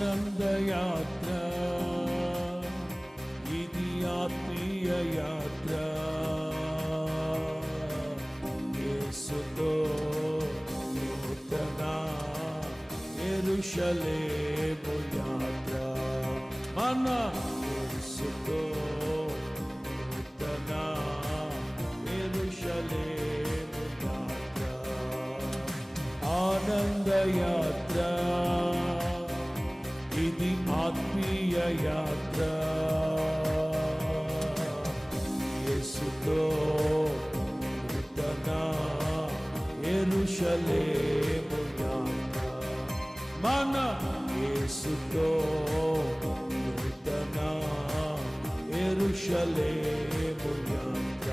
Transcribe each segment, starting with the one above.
ఆనందయాత్ర, ఇది ఆత్మీయ యాత్ర. యేసుతో నూతన యెరూషలేము యాత్ర. మన యేసుతో నూతన యెరూషలేము యాత్ర. ఆనందయాత్ర, ఇది ఆత్మీయ యాత్ర. యేసుతో నూతన యెరూషలేము యాత్ర. మన యేసుతో నూతన యెరూషలేము యాత్ర.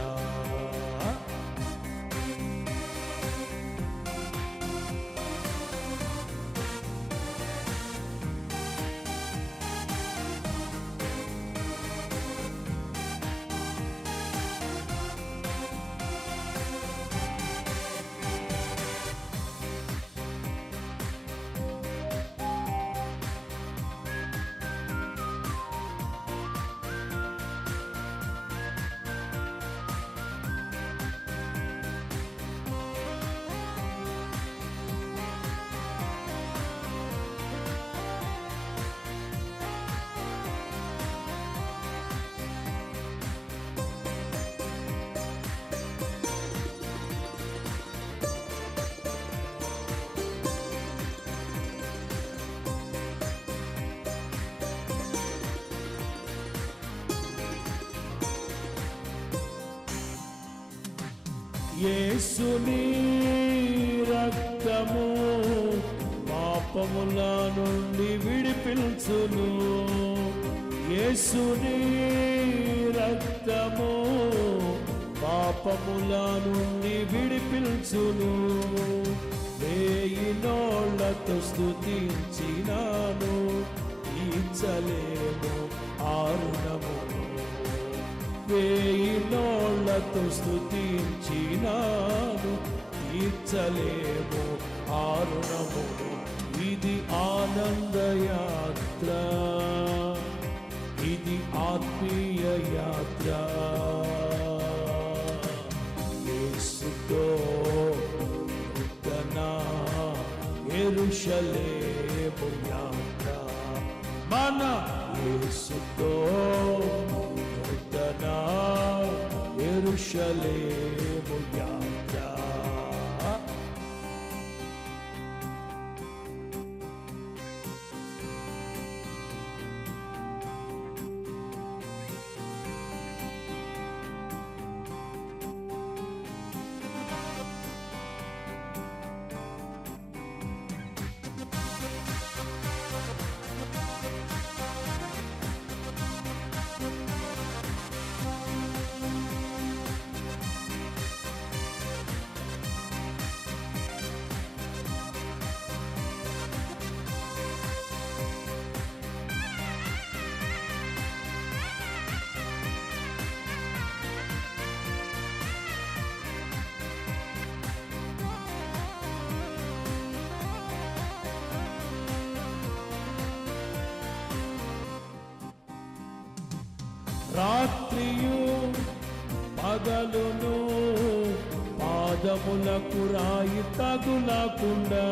యేసుని రక్తము పాపముల నుండి విడిపించును. యేసుని రక్తము పాపముల నుండి విడిపించును. వేయి నోళ్లతో స్తుతించినాను, తీర్చలేము ఆరుణమును. వేయి నోళ్లతో స్తుతించినాను, తీర్చలేము ఆరుణమును. ఇది ఆనందయాత్ర, ఇది ఆత్మీయ యాత్ర. యేసుతో నూతన యెరూషలేము యాత్ర. మన యేసుతో నూతన యెరూషలేము యాత్ర. రాత్రియు పగలును పాదములకు రాయి తగులకుండా,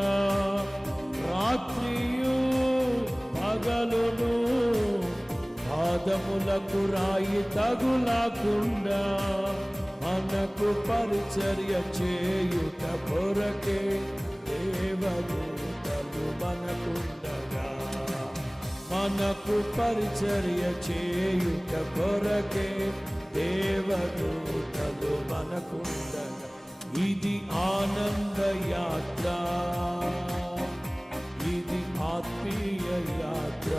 రాత్రియు పగలును పాదములకు రాయి తగులకుండా, మనకు పరిచర్య చేయుట కొరకే దేవదూతలు మనకుండగా, మనకు పరిచర్య చేయుట కొరకే దేవదూతలు మనకుండగా. ఇది ఆనంద యాత్ర, ఇది ఆత్మీయ యాత్ర.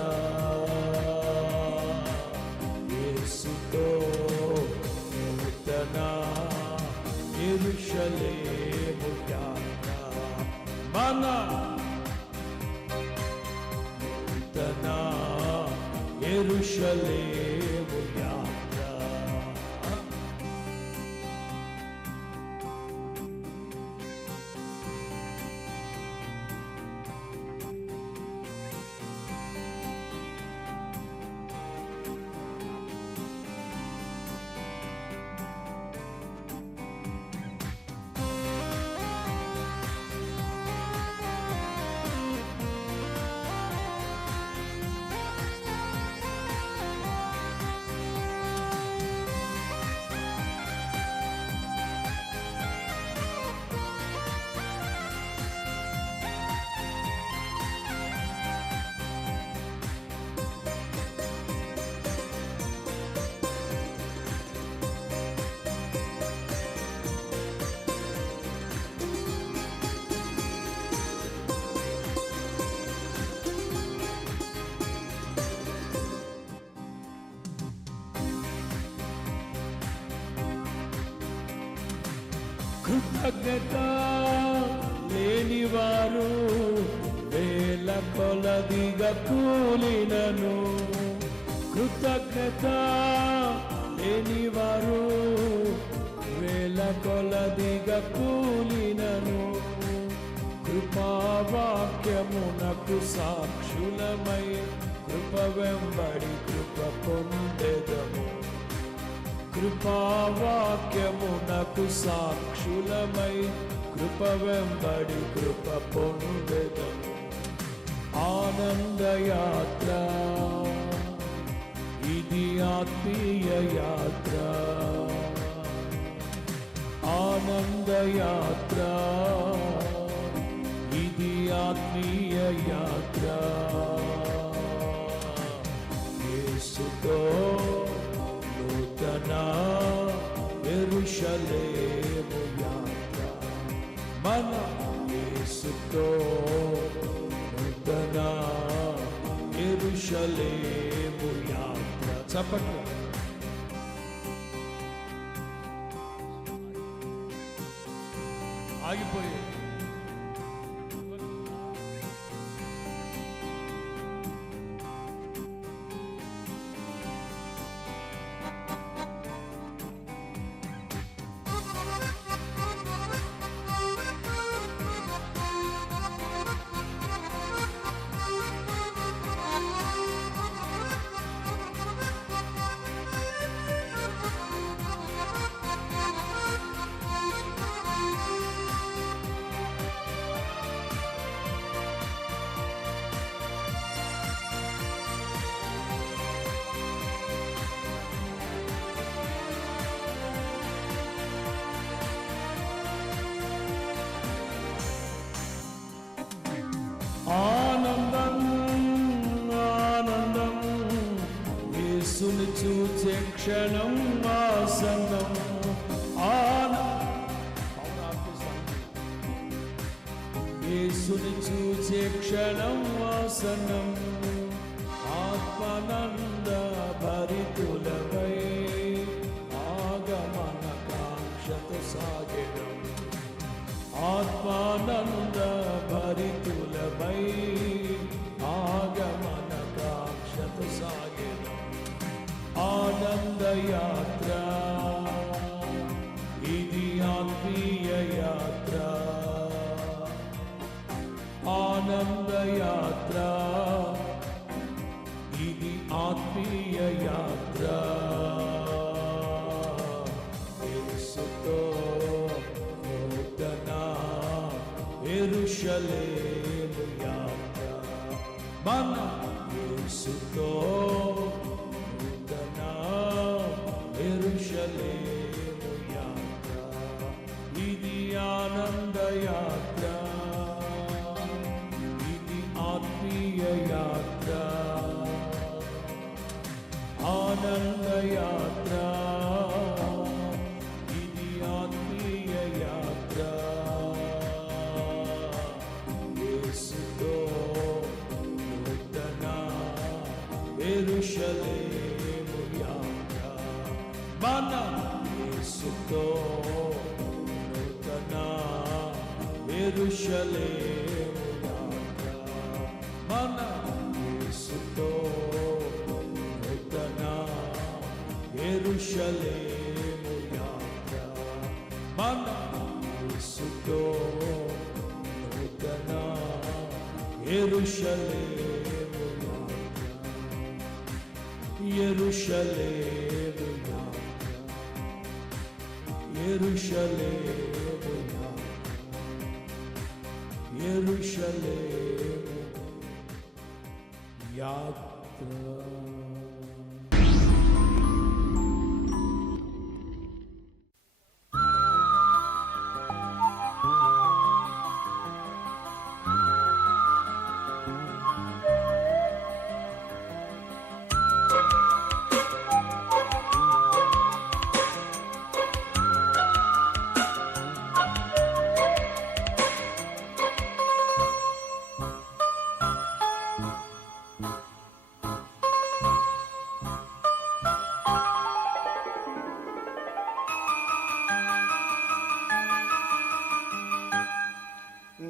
యేసుతో నూతన యెరూషలేము యాత్ర. మన నూతన యెరూషలేము యాత్ర. కృతజ్ఞత లేనివారు వేల కొలదిగా కూలినను. కృతజ్ఞత లేనివారు వేల కొలదిగా కూలినను. కృపావాక్యమునకు సాక్షులమై కృప వెంబడి కృప పొందెదము. కృపావాక్యమునకు సాక్షులమై కృప వెంబడి కృప పొందెదము. ఆనందయాత్ర ఇది ఆత్మీయ యాత్ర. ఆనందయాత్ర ఇది ఆత్మీయ యాత్ర. యేసుతో నూతన యెరూషలేము యాత్ర. మన యేసుతో నూతన యెరూషలేము యాత్ర. చప్పట్లు. ఆగిపోయి ఆనందం ఆనందం యేసుని చూచే క్షణం ఆసన్నం. యేసుని చూచే క్షణం ఆసన్నం. ఆత్మానంద భరితులమై ఆగమన కాంక్షతో సాగెదం. ఆత్మానంద భరితులమై ఆగమన కాంక్షతో సాగెదం. ఆనందయాత్ర ఇది ఆత్మీయ యాత్ర. ఆనందయాత్ర ఇది ఆత్మీయ యాత్ర. యేసుతో నూతన యెరూషలేము యాత్ర. మన యేసుతో నూతన యెరూషలేము యాత్ర. ఇది ఆనందయాత్ర ఇది ఆత్మీయ యాత్ర. ఆనందయాత్ర ఇది ఆత్మీయ యాత్ర. యేసుతో నూతన యెరూషలేము యాత్ర. మన యేసుతో నూతన యెరూషలేము యాత్ర. మన యేసుతో నూతన యెరూషలేము యాత్ర. మన యేసుతో నూతన యెరూషలేము యాత్ర. యెరూషలేము యాత్ర. యెరూషలేము యాత్ర. యెరూషలేము యాత్ర.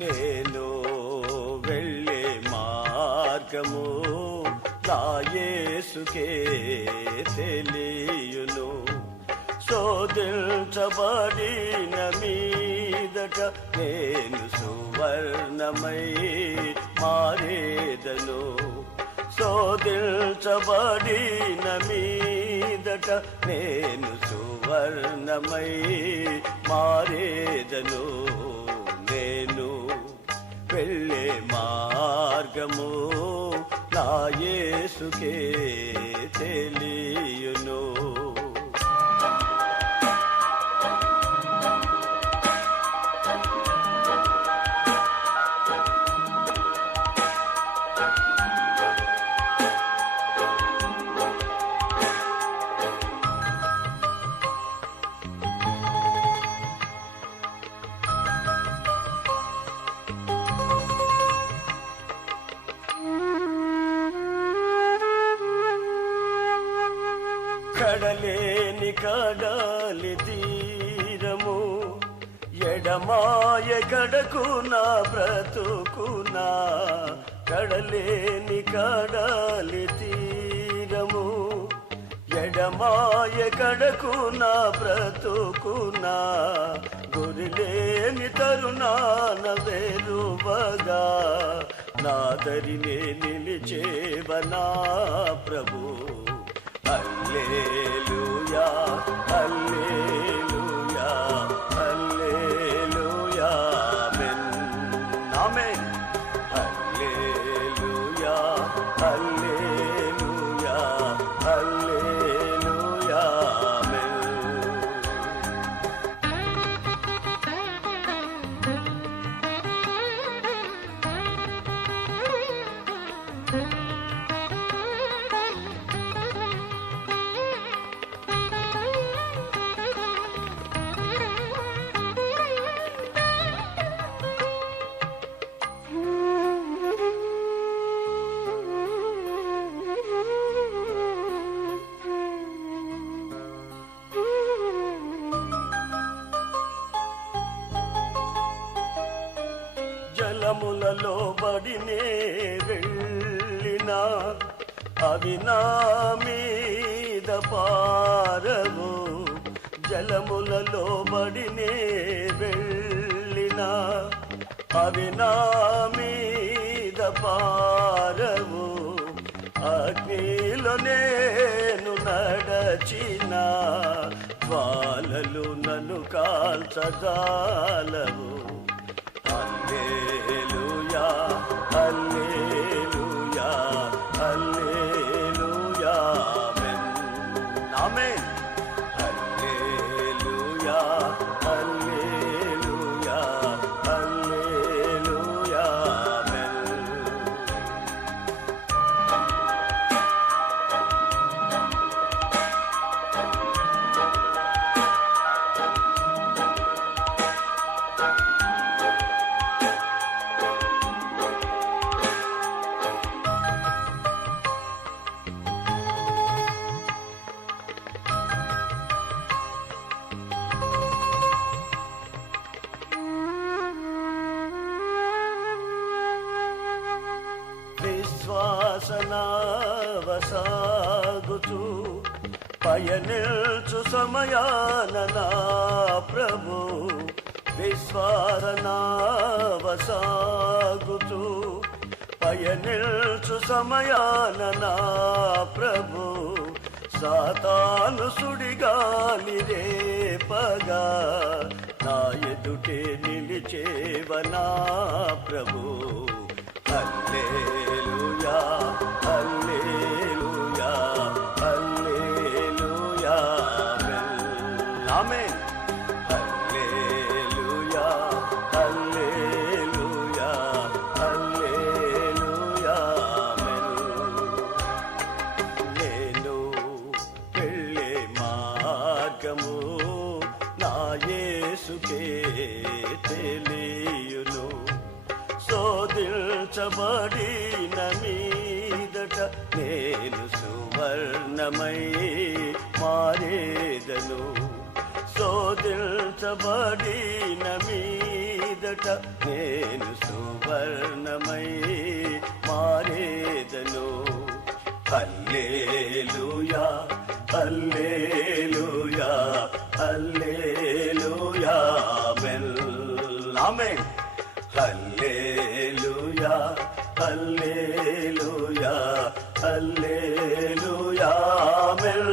నేను వెళ్ళే మార్గము నా యేసుకే తెలియును. శోధించబడిన మీదట నేను సువర్ణమై మారేదను. శోధించబడిన మీదట నేను సువర్ణమై మారేదను. నేను వెళ్ళే మార్గము నా యేసుకే తెలియును. కడలేని కడాలి తీరము ఎడమాయ కడకు నా బ్రతుకునా. కడలేని కడాలి తీరము ఎడమాయ కడకు నా బ్రతుకునా. గురిలేని తరుణాన వేరువగా నా దరినే నిలిచేవనా ప్రభు. హల్లెలూయా హల్లెలూయా హల్లెలూయా ఆమేన్ ఆమేన్. హల్లెలూయా హల్లెలూయా హల్లెలూయా ఆమేన్. జలములలో బడినే వెళ్ళినా అవి నా మీద పారవు. జలములలో బడినే వెళ్ళినా అవి నా మీద పారవు. అగ్నిలో నేను నడచిన జ్వాలలు నన్ను కాల్చజాలవు. హల్లెలూయా హల్లెలూయా హల్లెలూయా ఆమేన్ ఆమేన్. హల్లెలూయా హల్లెలూయా హల్లెలూయా ఆమేన్. విశ్వాసనావసాగుచు పయనిల్చు సమయాన నా ప్రభు. విశ్వాసనావసాగుచు పయనిల్చు సమయాన నా ప్రభు. సాతాను సుడిగాలి రేపగా నా ఎదుటే నిలిచేవనా ప్రభు. హల్లెలూయా హల్లెలూయా హల్లెలూయా ఆమేన్. హల్లెలూయా హల్లెలూయా హల్లెలూయా ఆమేన్. నేను వెళ్ళే మార్గము నా యేసుకే తెలియును. శోధించబడిన మీదట నేను సువర్ణమై మారేదను. శోధించబడిన మీద మీదట నేను సువర్ణమై మారేదను. హల్లెలూయా హల్లెలూయా హల్లెలూయా ఆమేన్. హల్లెలూయా హల్లెలూయా హల్లెలూయా ఆమేన్.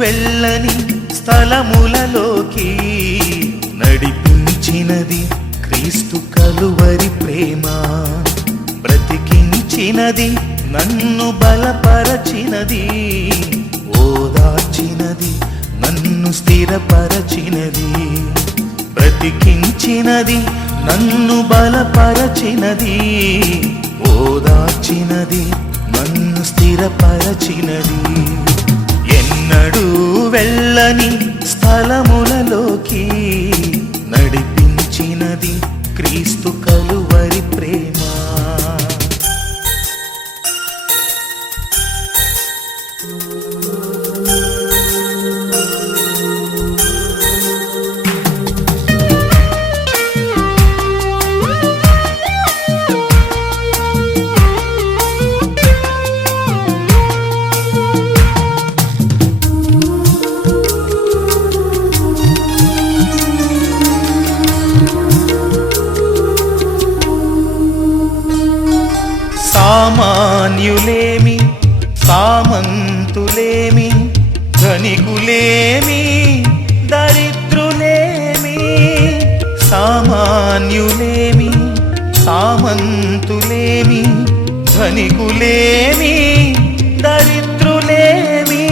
వెళ్ళని స్థలములలోకి నడిపించినది క్రీస్తు కలువరి ప్రేమ. బ్రతికించినది నన్ను బలపరచినది, ఓదార్చినది నన్ను స్థిరపరచినది. బ్రతికించినది నన్ను బలపరచినది, ఓదార్చినది నన్ను స్థిరపరచినది. ఎన్నడూ వెళ్ళని స్థలములలోకి నడిపించినది క్రీస్తు కలువరి ప్రేమ. సామాన్యులేమి సామంతులేమి, ధనికులేమి దరిద్రులేమి. సామాన్యులేమి సామంతులేమి, ధనికులేమి దరిద్రులేమి.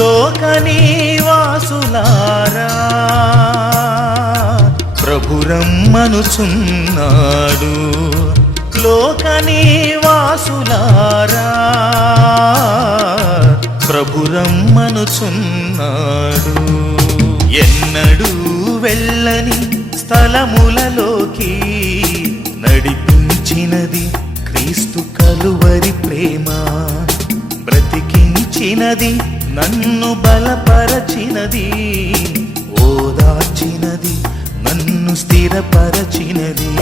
లోక నివాసులారా ప్రభు రమ్మనుచున్నాడు. లోక నివాసులారా ప్రభు రమ్మనుచున్నాడు. ఎన్నడూ వెళ్ళని స్థలములలోకి నడిపించినది క్రీస్తు కలువరి ప్రేమ. బ్రతికించినది నన్ను బలపరచినది, ఓదార్చినది నన్ను స్థిరపరచినది.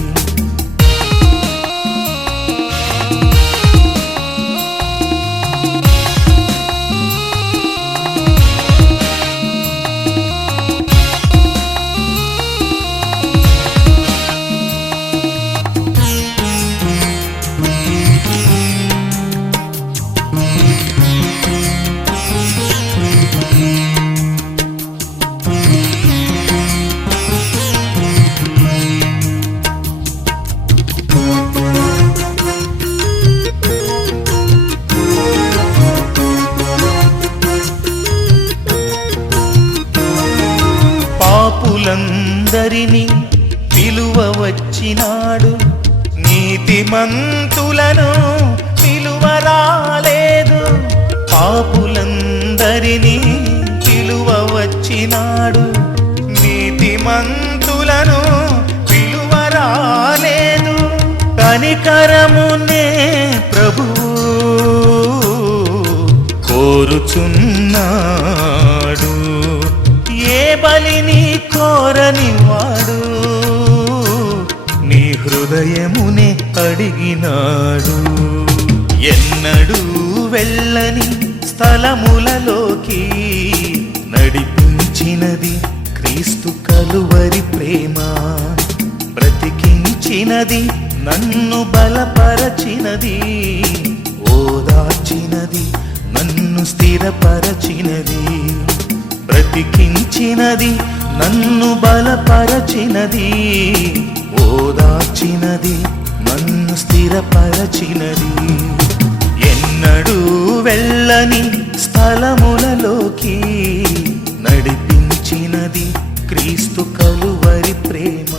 పాపులందరినీ పిలువ వచ్చినాడు, నీతిమంతులను పిలువ రాలేదు. పాపులందరినీ పిలువ వచ్చినాడు, నీతిమంతులను పిలువ రాలేదు. కనికరమునే ప్రభువు కోరుచున్నాడు. ఏ బలి కోరనివాడు నీ హృదయమునే అడిగినాడు. ఎన్నడూ వెళ్ళని స్థలములలోకి నడిపించినది క్రీస్తు కలువరి ప్రేమ. బ్రతికించినది నన్ను బలపరచినది, ఓదార్చినది నన్ను స్థిరపరచినది. బ్రతికించినది నన్ను బలపరచినది, ఓదార్చినది నన్ను స్థిరపరచినది. ఎన్నడూ వెళ్ళని స్థలములలోకి నడిపించినది క్రీస్తు కలువరి ప్రేమ.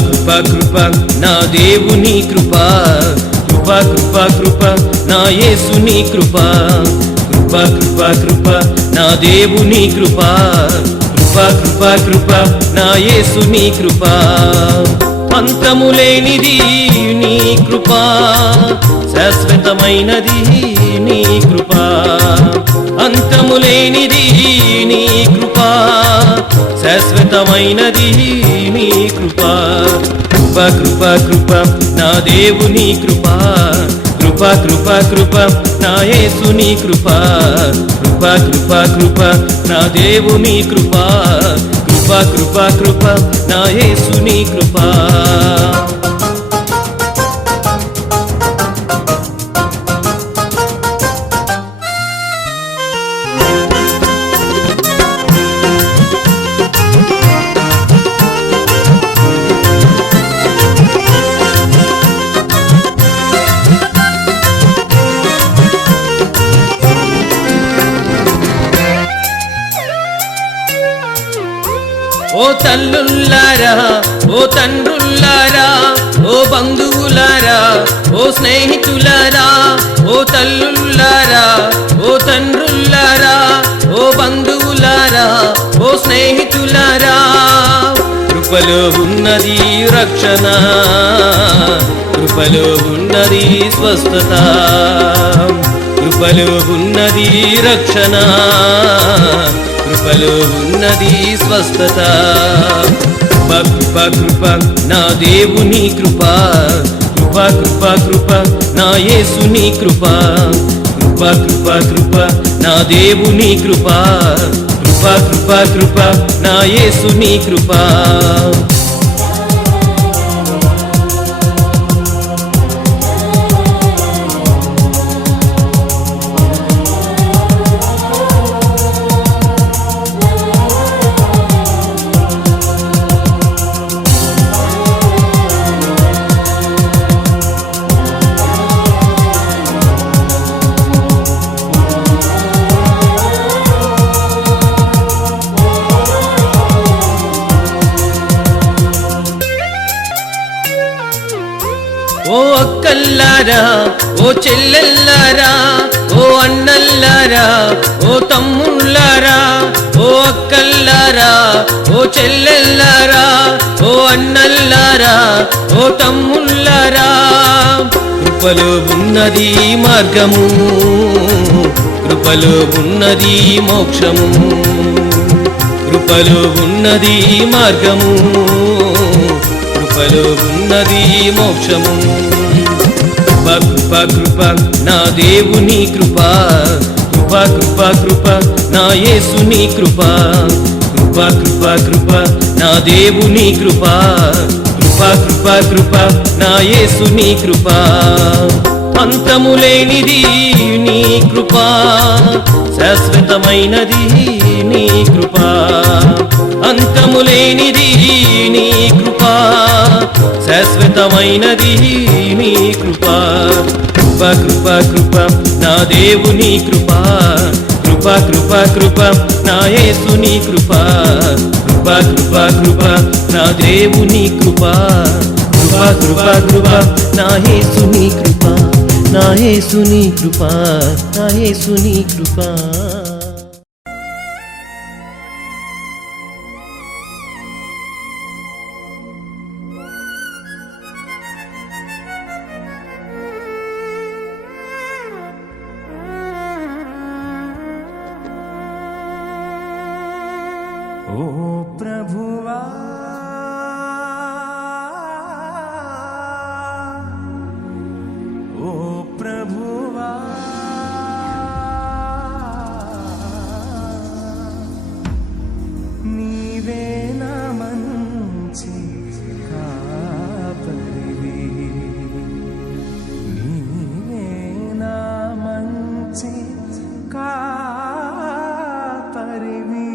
కృప కృప నా దేవుని కృప, కృప కృప కృప నా యేసుని కృప. కృప కృప కృప నా దేవుని కృప, కృప కృప కృప నా యేసుని కృప. అంతములేనిది నీ కృప, శాశ్వతమైనది నీ కృప. అంతములేనిది నీ కృప, శాశ్వతమైనది నీ కృప. కృప కృప కృప నా దేవుని కృప, కృప కృప కృప నా యేసుని కృప. కృప కృప కృప నా దేవుని కృప, కృప కృప కృప నా యేసుని కృప. ఓ తల్లుల్లారా, ఓ తండ్రుల్లారా, ఓ బంధువులారా, ఓ స్నేహితులారా, ఓ తల్లుల్లారా, ఓ తండ్రుల్లారా, ఓ బంధువులారా, ఓ స్నేహితులారా. కృపలో ఉన్నది రక్షణ, కృపలో ఉన్నది స్వస్థత, కృపలో ఉన్నది రక్షణ, కృపలో ఉన్నది స్వస్థత. కృప కృప కృప నా దేవుని కృప, కృప కృప కృప నా యేసుని కృప. కృప కృప కృప నా దేవుని కృప, కృప కృప కృప నా యేసుని కృప. ఓ అక్కల్లారా, ఓ చెల్లెల్లారా, ఓ అన్నల్లారా, ఓ తమ్ముళ్ళారా, ఓ అక్కల్లారా, ఓ చెల్లెల్లారా, ఓ అన్నల్లారా, ఓ తమ్ముళ్ళారా. కృపలో ఉన్నది మార్గము, కృపలో ఉన్నది మోక్షము, కృపలో ఉన్నది మార్గము, కృపలో ఉన్నది మోక్షము. కృప కృప కృప నా దేవుని కృప, కృప కృప కృప కృప నా యేసుని కృప కృప కృప కృప నా దేవుని కృప కృప కృప కృప నా యేసుని కృప అంతము లేనిది నీ కృప శాశ్వతమైనది నీ కృప అంతము లేనిది నీ కృప శాశ్వతమైనది నీ కృప కృప కృప కృప నా దేవుని కృప కృప కృప కృప నా యేసుని కృప కృప కృప కృప నా దేవుని కృప కృప కృప కృప నా యేసుని కృప నా యేసుని కృప నా యేసుని కృప ఓ ప్రభువా ఓ ప్రభువా నీవే నా మంచి కాపరివి నీవే నా మంచి కాపరివి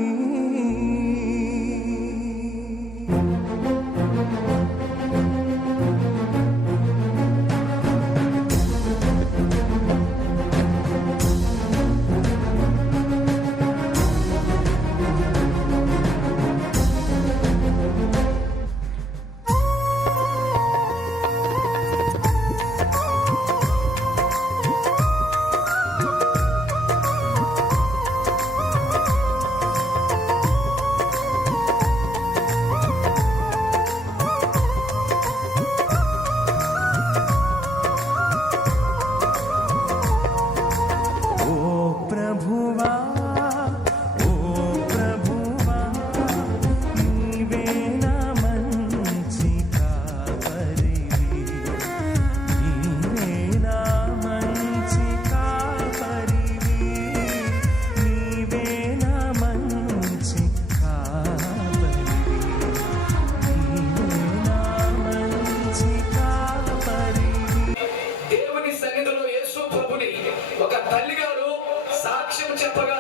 చెప్పగా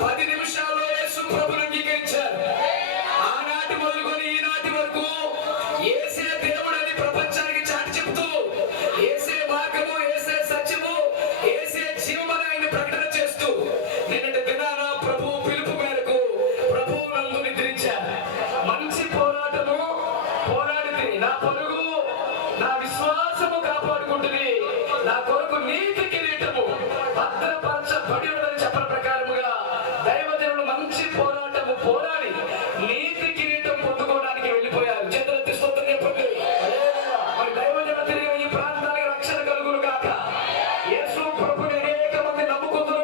10 నిమిషాల్లో యేసు ప్రభువును అంగీకరించారు. ఆనాటి మొదలుకొని ఈనాటి వరకు యేసే దేవుడని ప్రపంచానికి చాటి చెబుతూ యేసే మార్గము, యేసే సత్యము, యేసే జీవమని ఆయన ప్రకటన చేస్తూ నిన్నటి దినాన ప్రభువు పిలుపు మేరకు ప్రభువు నందు నిద్రించారు. మంచి పోరాటము పోరాడితే నా పరుగు నా విశ్వాసము కాపాడుకుంటుంది, నా కొరకు నీతి కిరీటము భద్రపరచబడి ఉన్నదని చెప్పిన ప్రకారముగా దైవజనులు మంచి పోరాటము పోరాడి నీతి కిరీటం పొందుకోవడానికి వెళ్ళిపోయారు. చేతులెత్తి స్తోత్రం చెప్పండి. మరి దైవజనులు తిరిగి ఈ ప్రాంతానికి రక్షణ కలుగును గాక. యేసు ప్రభుని అనేక మంది నమ్ముకుంటున్నారు.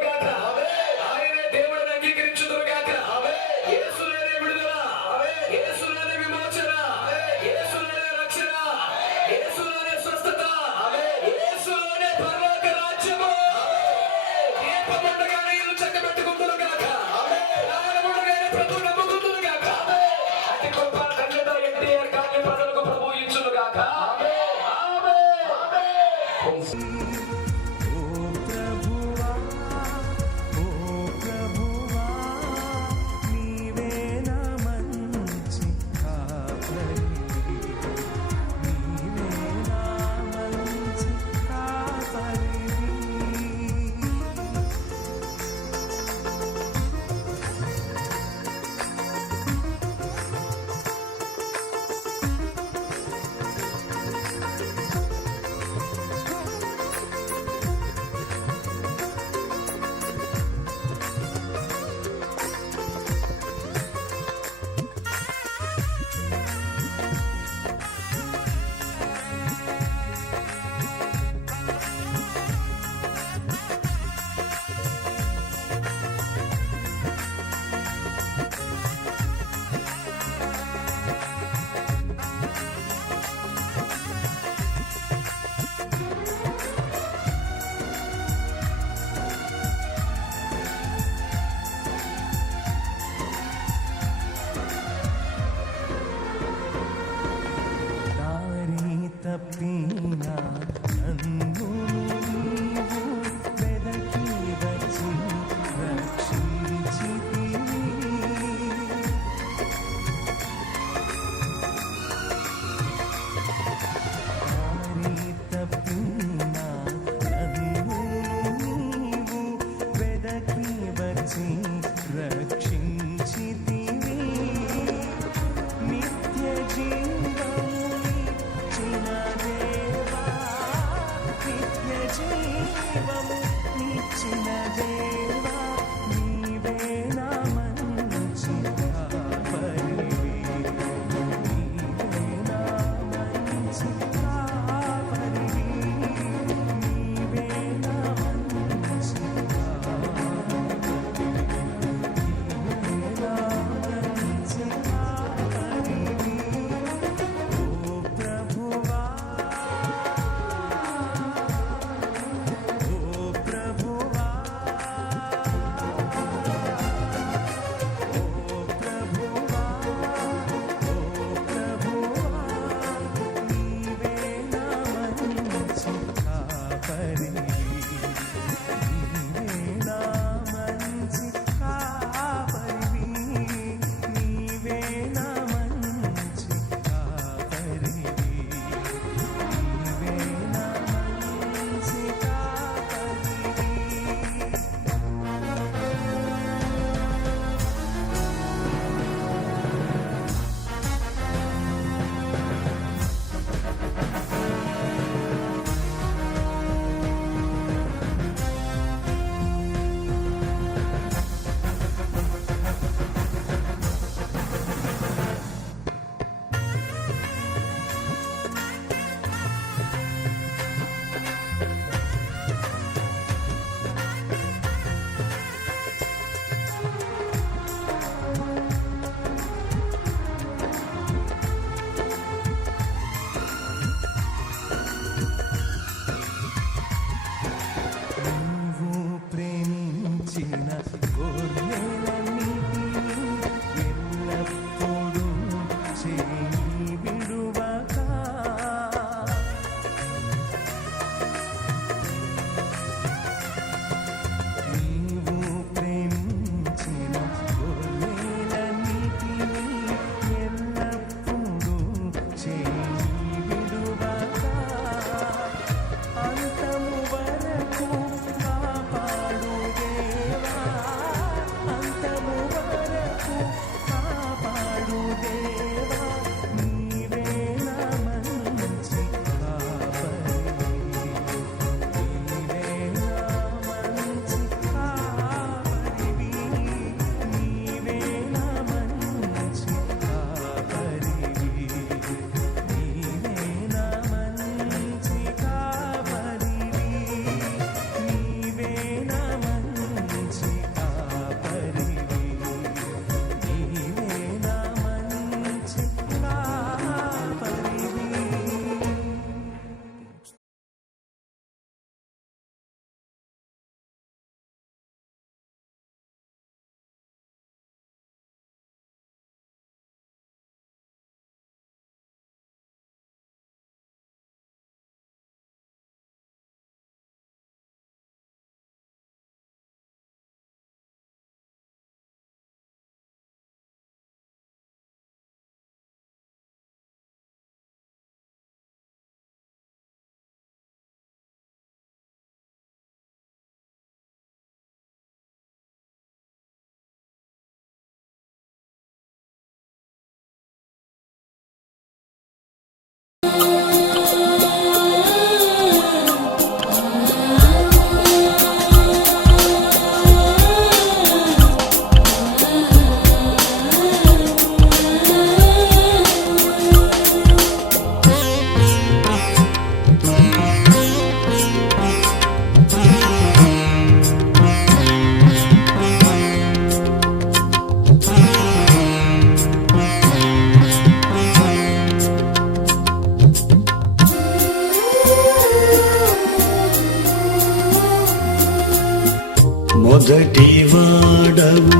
మొదటి వాడవు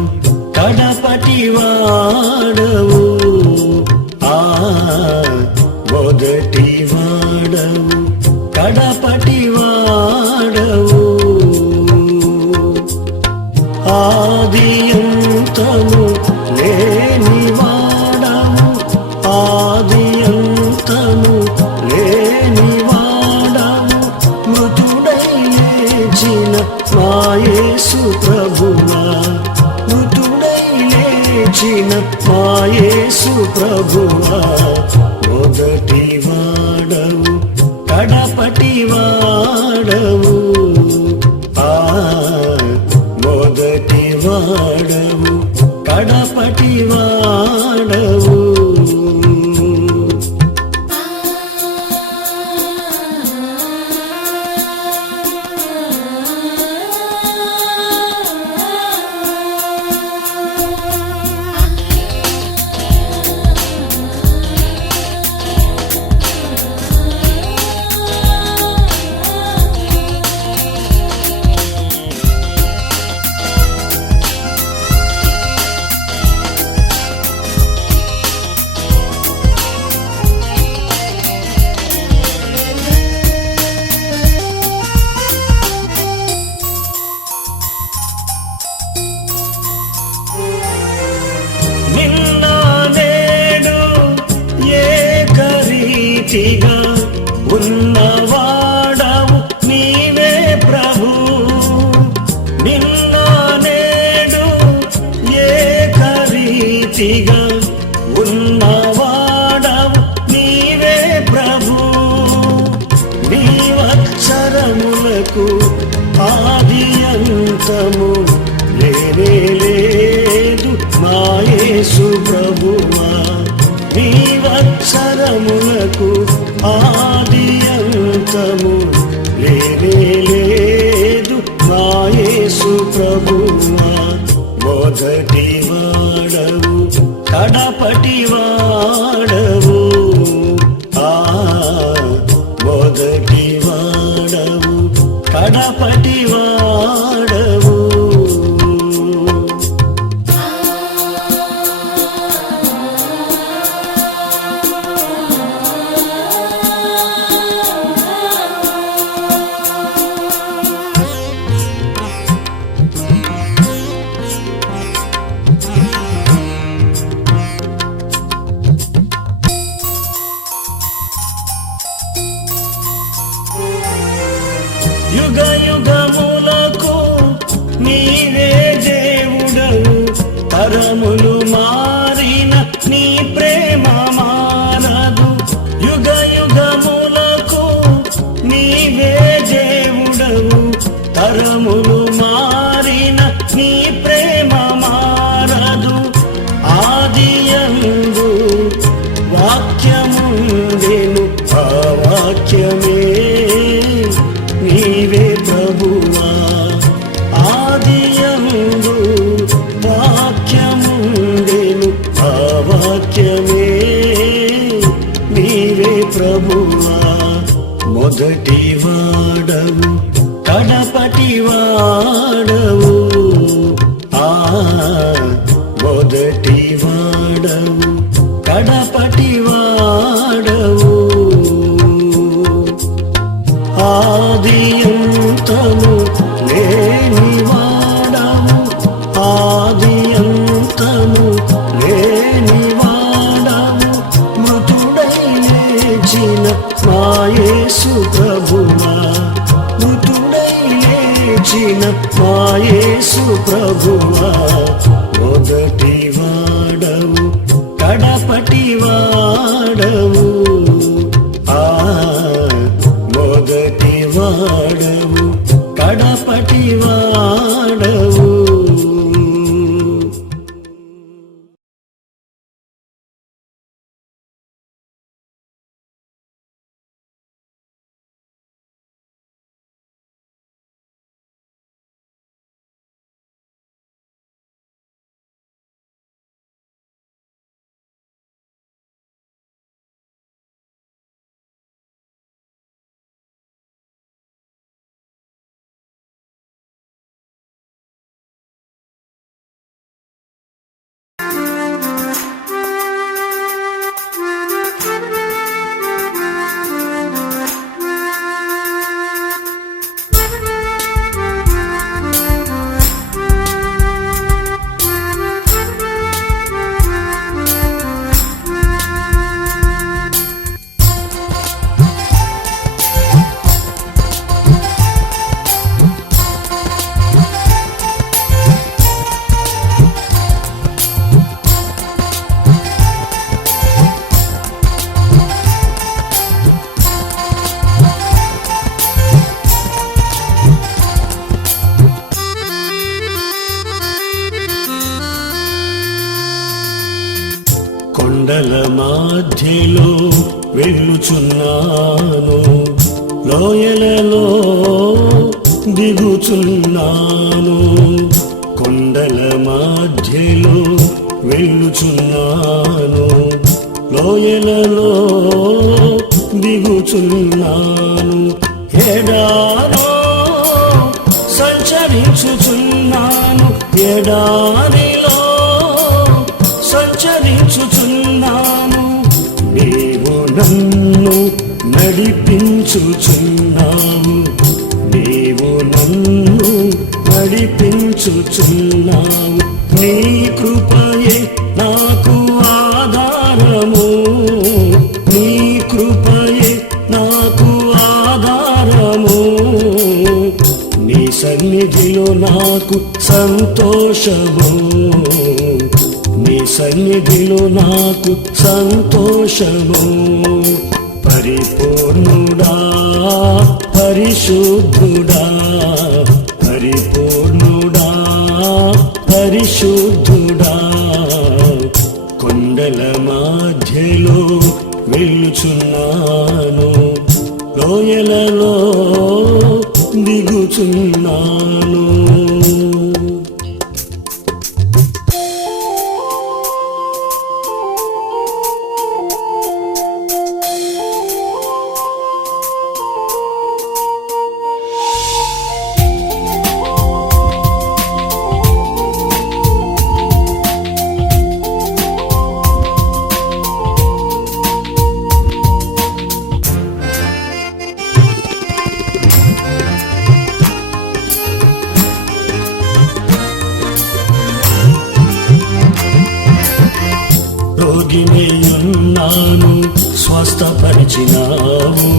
కడపటి వాడవు ఆ మొదటి వాడవు కడపటి వాడవు ఆదియంతము లేని వాడవు ఆదియంతము లేని వాడవు మృతుడై లేచిన మా యేసు ప్రభువా మృతుడై లేచిన మా యేసు ప్రభువా మొదటి వాడవు కడపటి వాడవు ఆ మొదటి వాడవు కడపటి వాడవు నిన్న నేడు ఏకరీతిగా ఉన్నవాడవు నీవే ప్రభు నిన్న నేడు ఏకరీతిగా ఉన్నవాడవు నీవే ప్రభు నీ వత్సరములకు ఆది అంతము లేనే లేదు మా యేసు ప్రభువా నీ వత్సరములకు ఆది అంతము లేనే లేదు మా యేసు ప్రభువా మొదటి వాడవు కడపటి వాడవు ఆ మొదటి వాడవు కడపటి వాడవు యుగ యుగములకు నీవే దేవుడవు తరములు మారిన నీ ప్రేమ మారదు యుగ యుగములకు నీవే దేవుడవు తరములు మారిన నీ ప్రేమ మారదు ఆదియందు వాక్యముండెను ఆ వాక్యమే నీవే ప్రభువా ఆదియందు వాక్యముండెను ఆ వాక్యమే నీవే ప్రభువా మొదటి వాడవు కడపటి వాడవు ఆ మొదటి వాడవు కడపటి వాడవు ఆదియంతము లేని వాడవు ఆదియంతము లేని వాడవు మృతుడై లేచిన మా యేసు ప్రభువా మృతుడై లేచిన మా యేసు ప్రభువా మొదటి వాడవు కడపటి వాడవు ఆ మొదటి వాడవు కడపటి వాడవు కొండల మధ్యలో వెళ్ళుచున్నాను, లోయలలో దిగుచున్నాను. కొండల మధ్యలో వెళ్ళుచున్నాను, లోయలలో దిగుచున్నాను. ఎడారిలో సంచరించుచున్నాను, ఎడారిలో సంచరించుచున్నాను. నీవు నన్ను నడిపించుచున్నావు, నీవు నన్ను నడిపించుచున్నావు. నీ కృపయే నాకు ఆధారము, నీ కృపయే నాకు ఆధారము. నీ సన్నిధిలో నాకు సంతోషము, నీ సన్నిధిలో నాకు సంతోషము. పరిపూర్ణుడా పరిశుద్ధుడా, పరిపూర్ణుడా పరిశుద్ధుడా. కొండల మధ్యలో వెళ్ళుచున్నాను, లోయలలో దిగుచున్నాను. రోగినేయున్నాను స్వస్థపరిచినావు,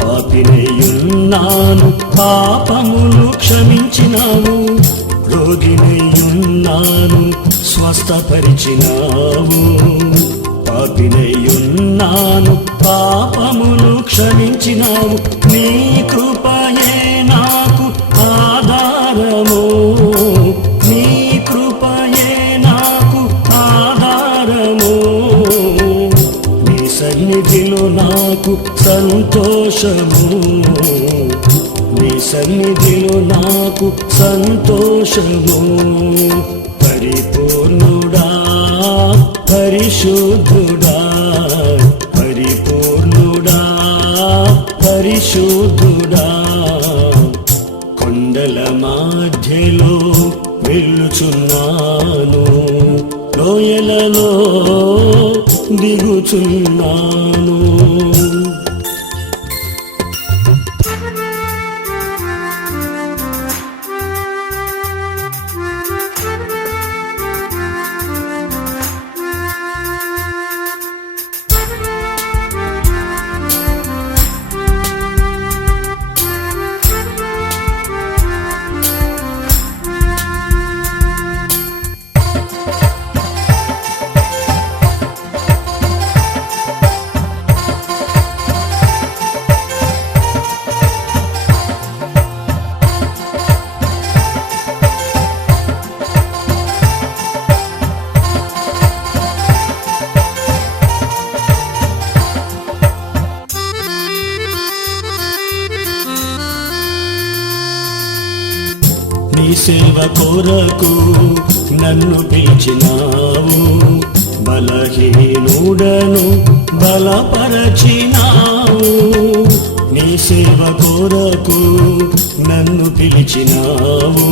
పాపినేయున్నాను పాపములు క్షమించినావు. రోగినేయున్నాను స్వస్థపరిచినావు, పాపినేయున్నాను పాపములు క్షమించినావు. నీ కృపయే నాకు ఆధారము, నీ కృపయే నాకు ఆధారము. నీ సన్నిధిలో నాకు సంతోషము, నీ సన్నిధిలో నాకు సంతోషము. పరిపూర్ణుడా పరిశుద్ధుడా, పరిపూర్ణుడా పరిశుద్ధుడా. కొండల మధ్యలో వెళ్ళుచున్నాను, లోయలలో దిగుచున్నాను. నీ సేవ కొరకు నన్ను పిలిచినావు, బలహీనుడను బలపరచినావు. నీ సేవ కొరకు నన్ను పిలిచినావు,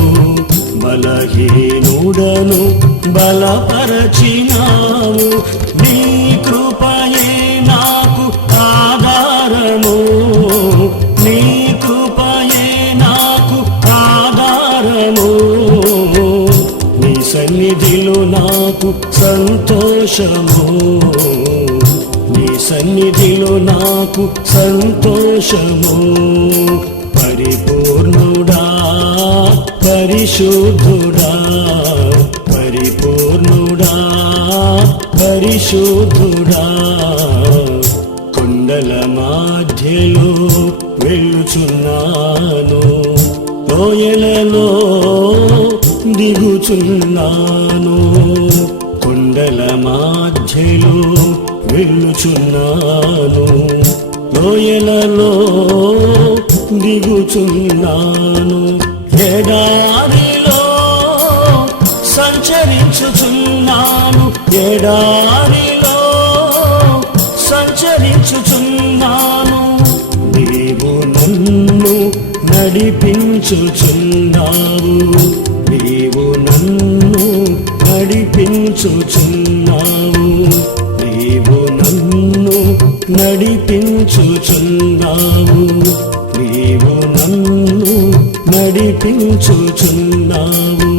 బలహీనుడను బలపరచినావు. నీ కృపయే నాకు ఆధారము, నీ కృపయే నాకు ఆధారము. నీ సన్నిధిలో నాకు సంతోషము, నీ సన్నిధిలో నాకు సంతోషము. పరిపూర్ణుడా పరిశుద్ధుడా, పరిపూర్ణుడా పరిశుద్ధుడా. కొండల మధ్యలో వెళ్ళుచున్నాను, లోయలలో దిగుచున్నాను. కొండల లోయల మధ్యలో వెళ్ళుచున్నాను, లోయలలో దిగుచున్నాను, ఎడారిలో సంచరించుచున్నాను, ఎడారిలో సంచరించుచున్నాను. నీవు నన్ను నడిపించుచున్నావు, నీవు నన్ను నడిపించుచున్నావు, నీవు నన్ను నడిపించుచున్నావు, నీవు నన్ను నడిపించుచున్నావు.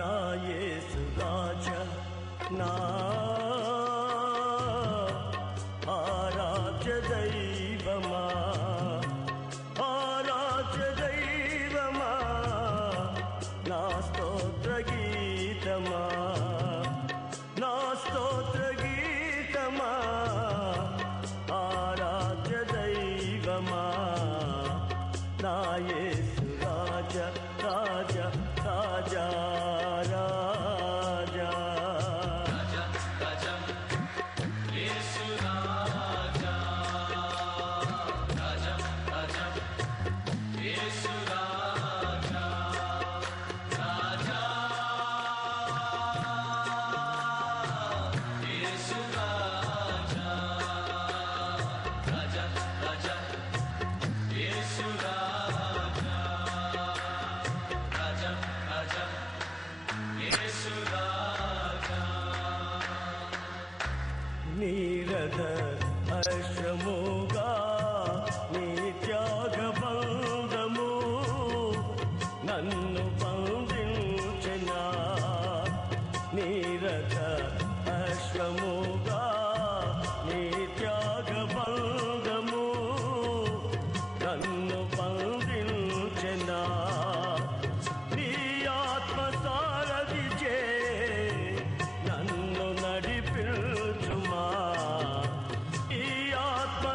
నా యేసు రాజా, నా ఆరాధ్య దైవమా, ఆరాధ్య దైవమా, నా స్తోత్ర గీతమా, నా స్తోత్ర గీతమా, ఆరాధ్య దైవమా, నా యేసు రాజా, రాజా, రాజా, రాజా. నీరద అశ్రముగా నీ త్యాగ బంధము నన్ను బంధించిన, నీరద అశ్రముగా నీ త్యాగ బంధము నన్ను బంధించిన, నీ ఆత్మ సారథి చే నన్ను నడిపించుమా, ఈ ఆత్మ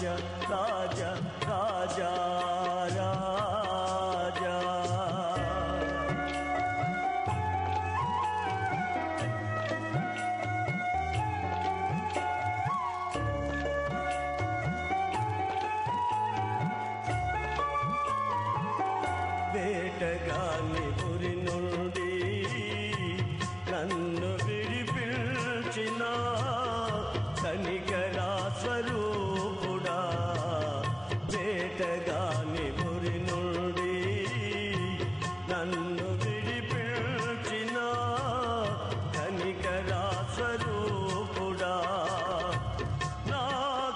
రాజా రాజా రాజా రాజా. వేటగాని పురి నుండి నన్ను విడిపించిన కనికరా స్వరూపుడా. వేటగాని పురి నుండి నన్ను విడిపించిన కనికరా స్వరూపుడా. నా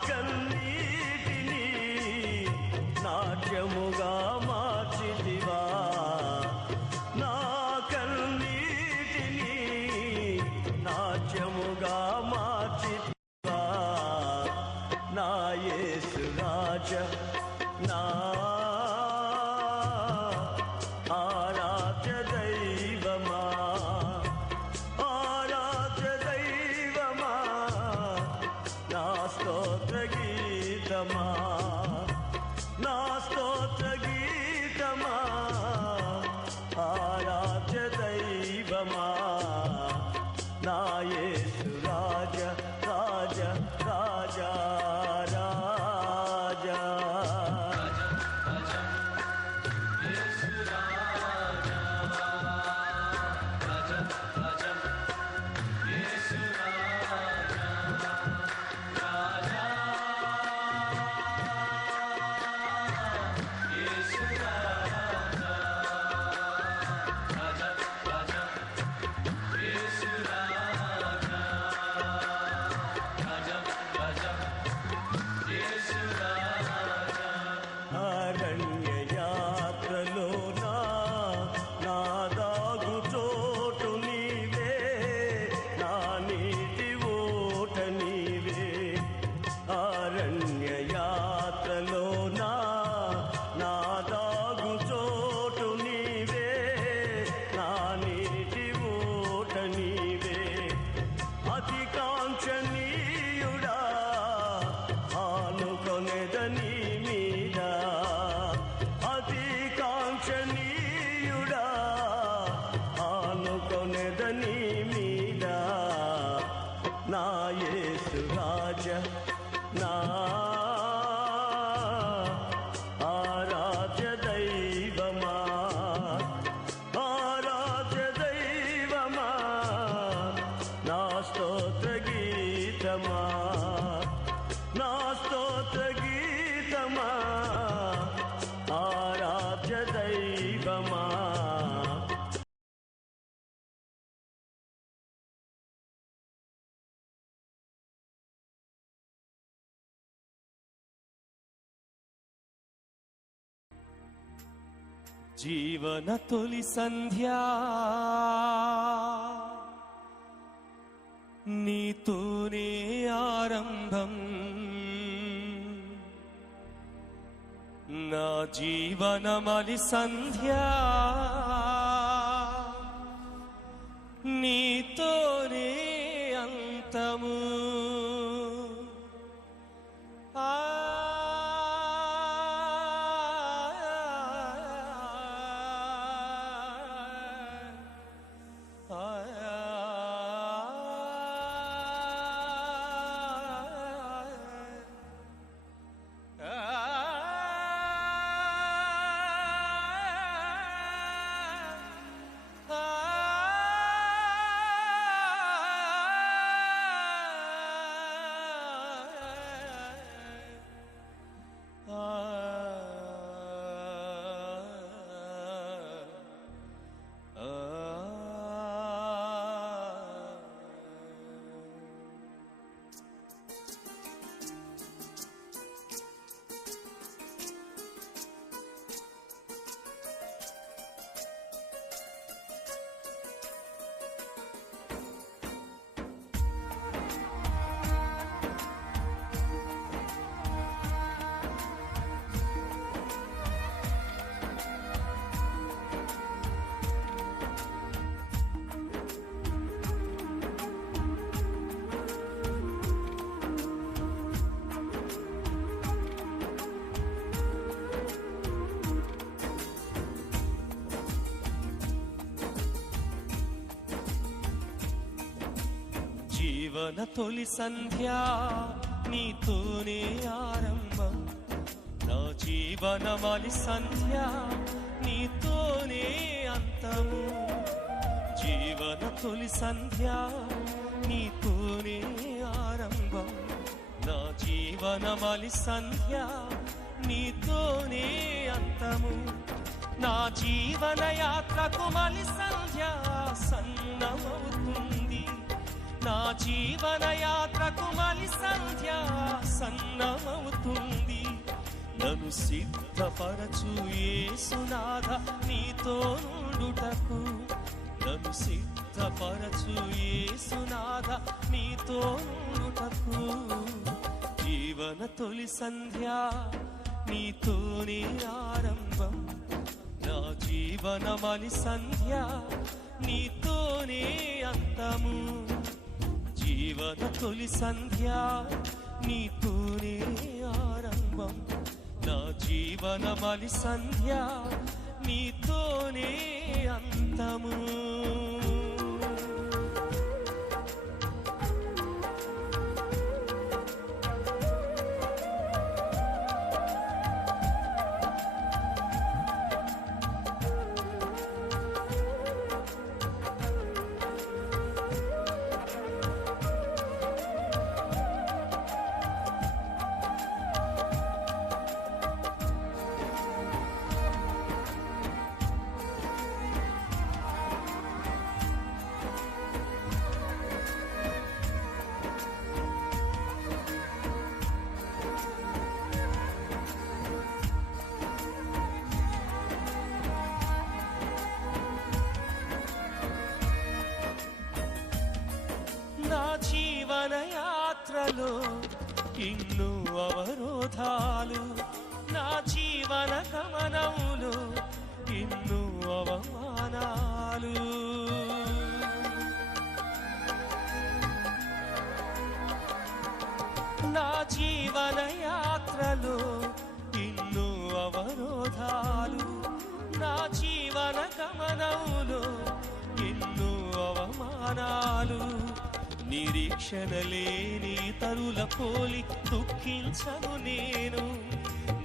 కన్నీటిని నాట్యముగా మార్చితివా. నా కన్నీటిని నాట్యముగా మార్చితివా. నా యేసు రాజా నా ఆరాధ్య దైవమా. ఆరాధ్య దైవమా నా స్తోత్ర గీతమా. నా స్తోత్ర గీతమా ఆరాధ్య దైవమా. నా యేసు రాజా రాజా రాజా రాజా. అరణ్య యాత్రలో నా దాగు చోటు నీవే. నా నీటి ఓట నీవే. అరణ్య యాత్రలో నా దాగు చోటు నీవే. నా నీటి ఓట నీవే. అతి కాంక్షణీయుడా ఆనుకొనెదని మీద. అతి కాంక్షణీయుడా ఆనుకొనెదని మీద. నా యేసు రాజా నా ఆరాధ్య దైవమా. ఆరాధ్య దైవమా నా స్తోత్ర గీతమా. నా స్తోత్ర గీతమా ఆరాధ్య దైవమా. జీవన తొలి సంధ్యా నీతోనే ఆరంభం. నా జీవనమలి సంధ్యా నీతోనే అంతము. జీవన తొలి సంధ్య నీతోనే ఆరంభం, నా జీవనమలి సంధ్య నీతోనే అంతము. జీవన తొలి సంధ్య నీతోనే ఆరంభం, నా జీవనమలి సంధ్య నీతోనే అంతము. నా జీవన యాత్రకు మలి సంధ్య సన్నమవుతుంది, నా జీవన యాత్రకు మలి సంధ్య సన్నమవుతుంది. నన్ను సిద్ధపరచు యేసునాథ నీతో నుండుటకు, నన్ను సిద్ధపరచు యేసునాథ నీతో నుండుటకు. జీవన తొలి సంధ్య నీతోనే ఆరంభం, నా జీవనమలి సంధ్య నీతోనే అంతము. జీవన తొలి సంధ్య నీతోనే ఆరంభం, నా జీవనమలి సంధ్య నీతోనే అంతము. నా జీవన యాత్రలో ఇన్ను అవరోధాలు, నా జీవన గమనములో ఇన్ను అవమానాలు. నా జీవన యాత్రలో ఇన్ను అవరోధాలు, నా జీవన గమనములో ఎన్నో అవమానాలు. నిరీక్షణ లేని తరుల పోలి దుఃఖించను నేను,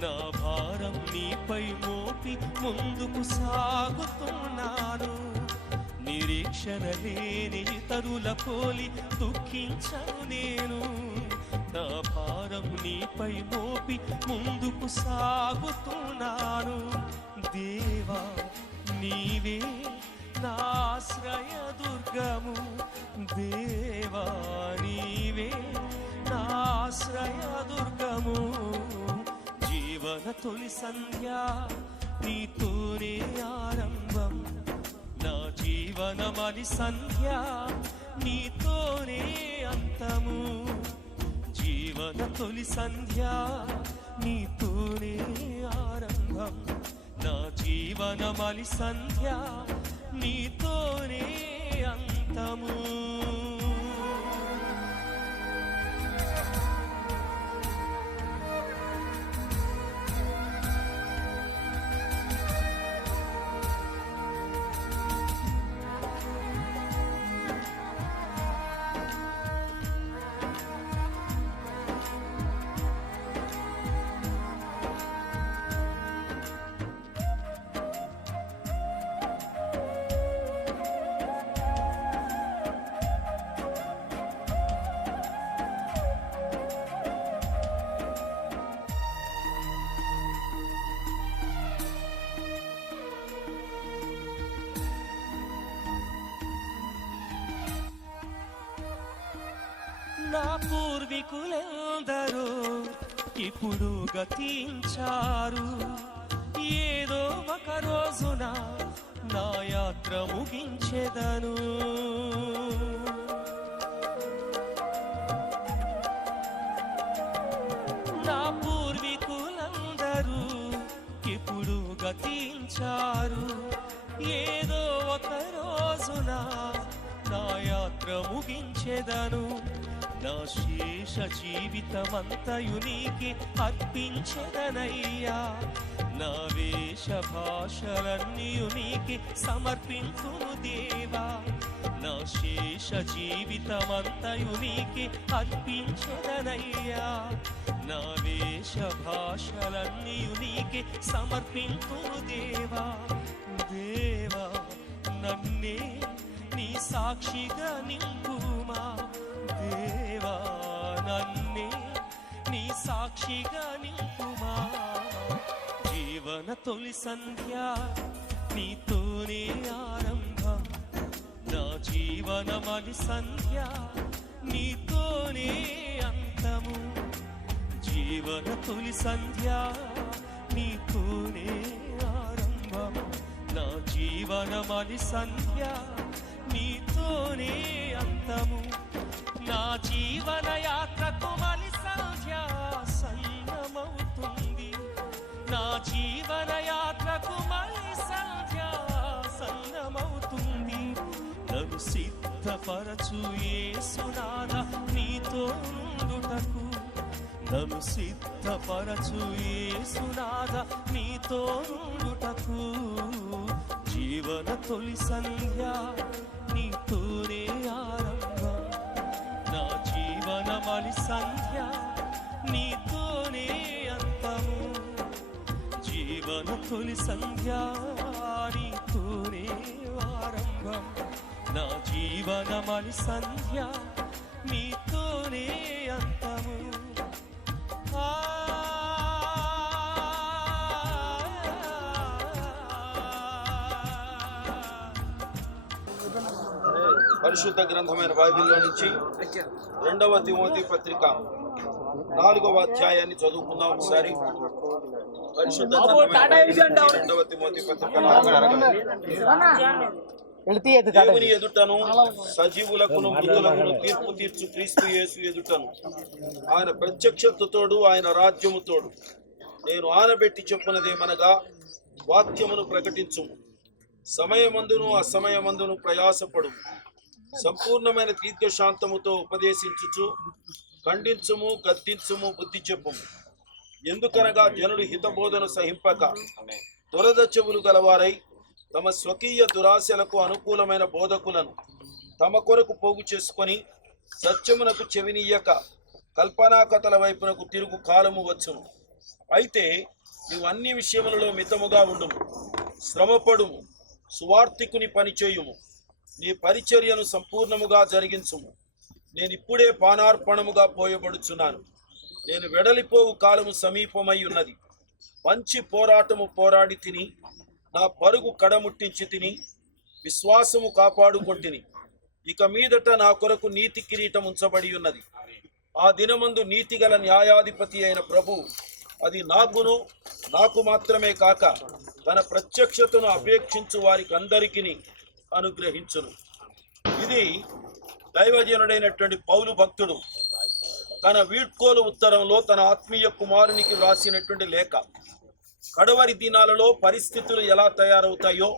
నా భారం నీపై మోపి ముందుకు సాగుతున్నాను. నిరీక్షణ లేని తరుల పోలి దుఃఖించను నేను, నా భారం నీపై మోపి ముందుకు సాగుతున్నాను. దేవా నీవే నా ఆశ్రయ దుర్గము, దేవా నీవే నా ఆశ్రయ దుర్గము. జీవన తొలి సంధ్య నీతోనే ఆరంభం, నా జీవనమలి సంధ్య నీతోనే అంతము. జీవన తొలి సంధ్య నీతోనే ఆరంభం, నా జీవనమలి సంధ్య నీతోనే అంతము. నా పూర్వీకులెందరో ఇప్పుడు గతించారు, ఏదో ఒక రోజున నా యాత్ర ముగించెదను. నా పూర్వీకులందరూ ఇప్పుడు గతించారు, ఏదో ఒక రోజున నా యాత్ర ముగించెదను. నా శేష జీవితమంతయు నీకే అర్పించెదనయ్యా, నా వేష భాషలన్నీయు నీకే సమర్పించును దేవా. నా శేష జీవితమంతయు నీకే అర్పించుదనయ్యా. నా వేష భాషలన్నీయు నీకే సమర్పింతును దేవా. దేవా నన్నే నీ సాక్షిగా నింపుమా. దేవా నన్నే నీ సాక్షిగా నింపుమా. జీవన తొలి సంధ్య నీతోనే ఆరంభం. నా జీవనమని సంధ్య నీతోనే అంతము. జీవన తొలి సంధ్య నీతోనే ఆరంభం. నా జీవనమని సంధ్య నీతోనే అంతము. నా జీవన యాత్రకు మలి సంధ్య సన్నమవుతుంది. నా జీవన యాత్రకు మలి సంధ్య సన్నమవుతుంది. నన్ను సిద్ధపరచు యేసునాథ నీతో నుండుటకు. నన్ను సిద్ధపరచు యేసునాథ నీతో నుండుటకు. జీవన తొలి సంధ్య నీతోనే ఆరంభం. నా జీవన మలి సంధ్య నీతోనే అంతము. జీవన తొలి సంధ్య నీతోనే ఆరంభం. నా జీవన మలి సంధ్య నీతోనే అంతము. పరిశుద్ధ గ్రంథమైన బైబిల్లో నుంచి 2వ తిమోతి పత్రిక 4వ అధ్యాయాన్ని చదువుకుందాం ఒకసారి. పరిశుద్ధ గ్రంథమైన 2వ తిమోతి పత్రిక 4వ దేవుని ఎదుటను సజీవులకును మృతులకును తీర్పు తీర్చు క్రీస్తు యేసు ఎదుటను ఆయన ప్రత్యక్షతతోడు ఆయన రాజ్యముతోడు నేను ఆనబెట్టి చెప్పునదేమనగా వాక్యమును ప్రకటించుము. సమయమందును అసమయమందును ప్రయాసపడు. సంపూర్ణమైన దీర్ఘశాంతముతో ఉపదేశించుచు ఖండించుము, గద్దించుము, బుద్ధి చెప్పుము. ఎందుకనగా జనుడు హితబోధన సహింపక దురద చెవులు గలవారై తమ స్వకీయ దురాశలకు అనుకూలమైన బోధకులను తమ కొరకు పోగు చేసుకొని సత్యమునకు చెవినీయక కల్పనా కథల వైపునకు తిరుగు కాలము వచ్చును. అయితే నీవు అన్ని విషయములలో మితముగా ఉండుము, శ్రమపడుము, సువార్తికుని పనిచేయుము, నీ పరిచర్యను సంపూర్ణముగా జరిగించుము. నేనిప్పుడే పానార్పణముగా పోయబడుచున్నాను. నేను వెడలిపోవు కాలము సమీపమై ఉన్నది. మంచి పోరాటము పోరాడి తిని నా పరుగు కడముట్టించి తిని విశ్వాసము కాపాడుకొంటిని. ఇక మీదట నా కొరకు నీతి కిరీటం ఉంచబడి ఉన్నది. ఆ దినమందు నీతిగల న్యాయాధిపతి అయిన ప్రభు అది నాకు మాత్రమే కాక తన ప్రత్యక్షతను అపేక్షించు వారికి అందరికీ అనుగ్రహించును. ఇది దైవజనుడైనటువంటి పౌలు భక్తుడు తన వీడ్కోలు ఉత్తరంలో తన ఆత్మీయ కుమారునికి వ్రాసినటువంటి లేఖ. కడవరి దినాలలో పరిస్థితులు ఎలా తయారవుతాయో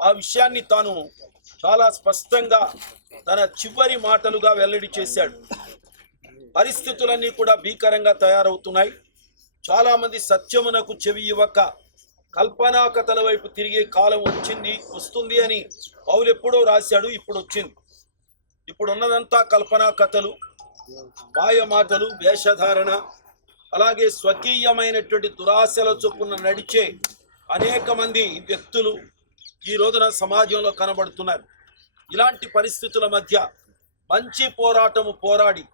ఆ విషయాన్ని తాను చాలా స్పష్టంగా తన చివరి మాటలుగా వెల్లడి చేశాడు. పరిస్థితులన్నీ కూడా భీకరంగా తయారవుతున్నాయి. చాలామంది సత్యమునకు చెవి ఇవ్వక కల్పనా కథల వైపు తిరిగే కాలం వస్తుంది అని పౌలు ఎప్పుడో రాశాడు. ఇప్పుడు వచ్చింది. ఇప్పుడు ఉన్నదంతా కల్పనా కథలు, మాయ మాటలు, వేషధారణ, అలాగే స్వకీయమైనటువంటి దురాశల చొప్పున నడిచే అనేక మంది వ్యక్తులు ఈ రోజున సమాజంలో కనబడుతున్నారు. ఇలాంటి పరిస్థితుల మధ్య మంచి పోరాటము పోరాడి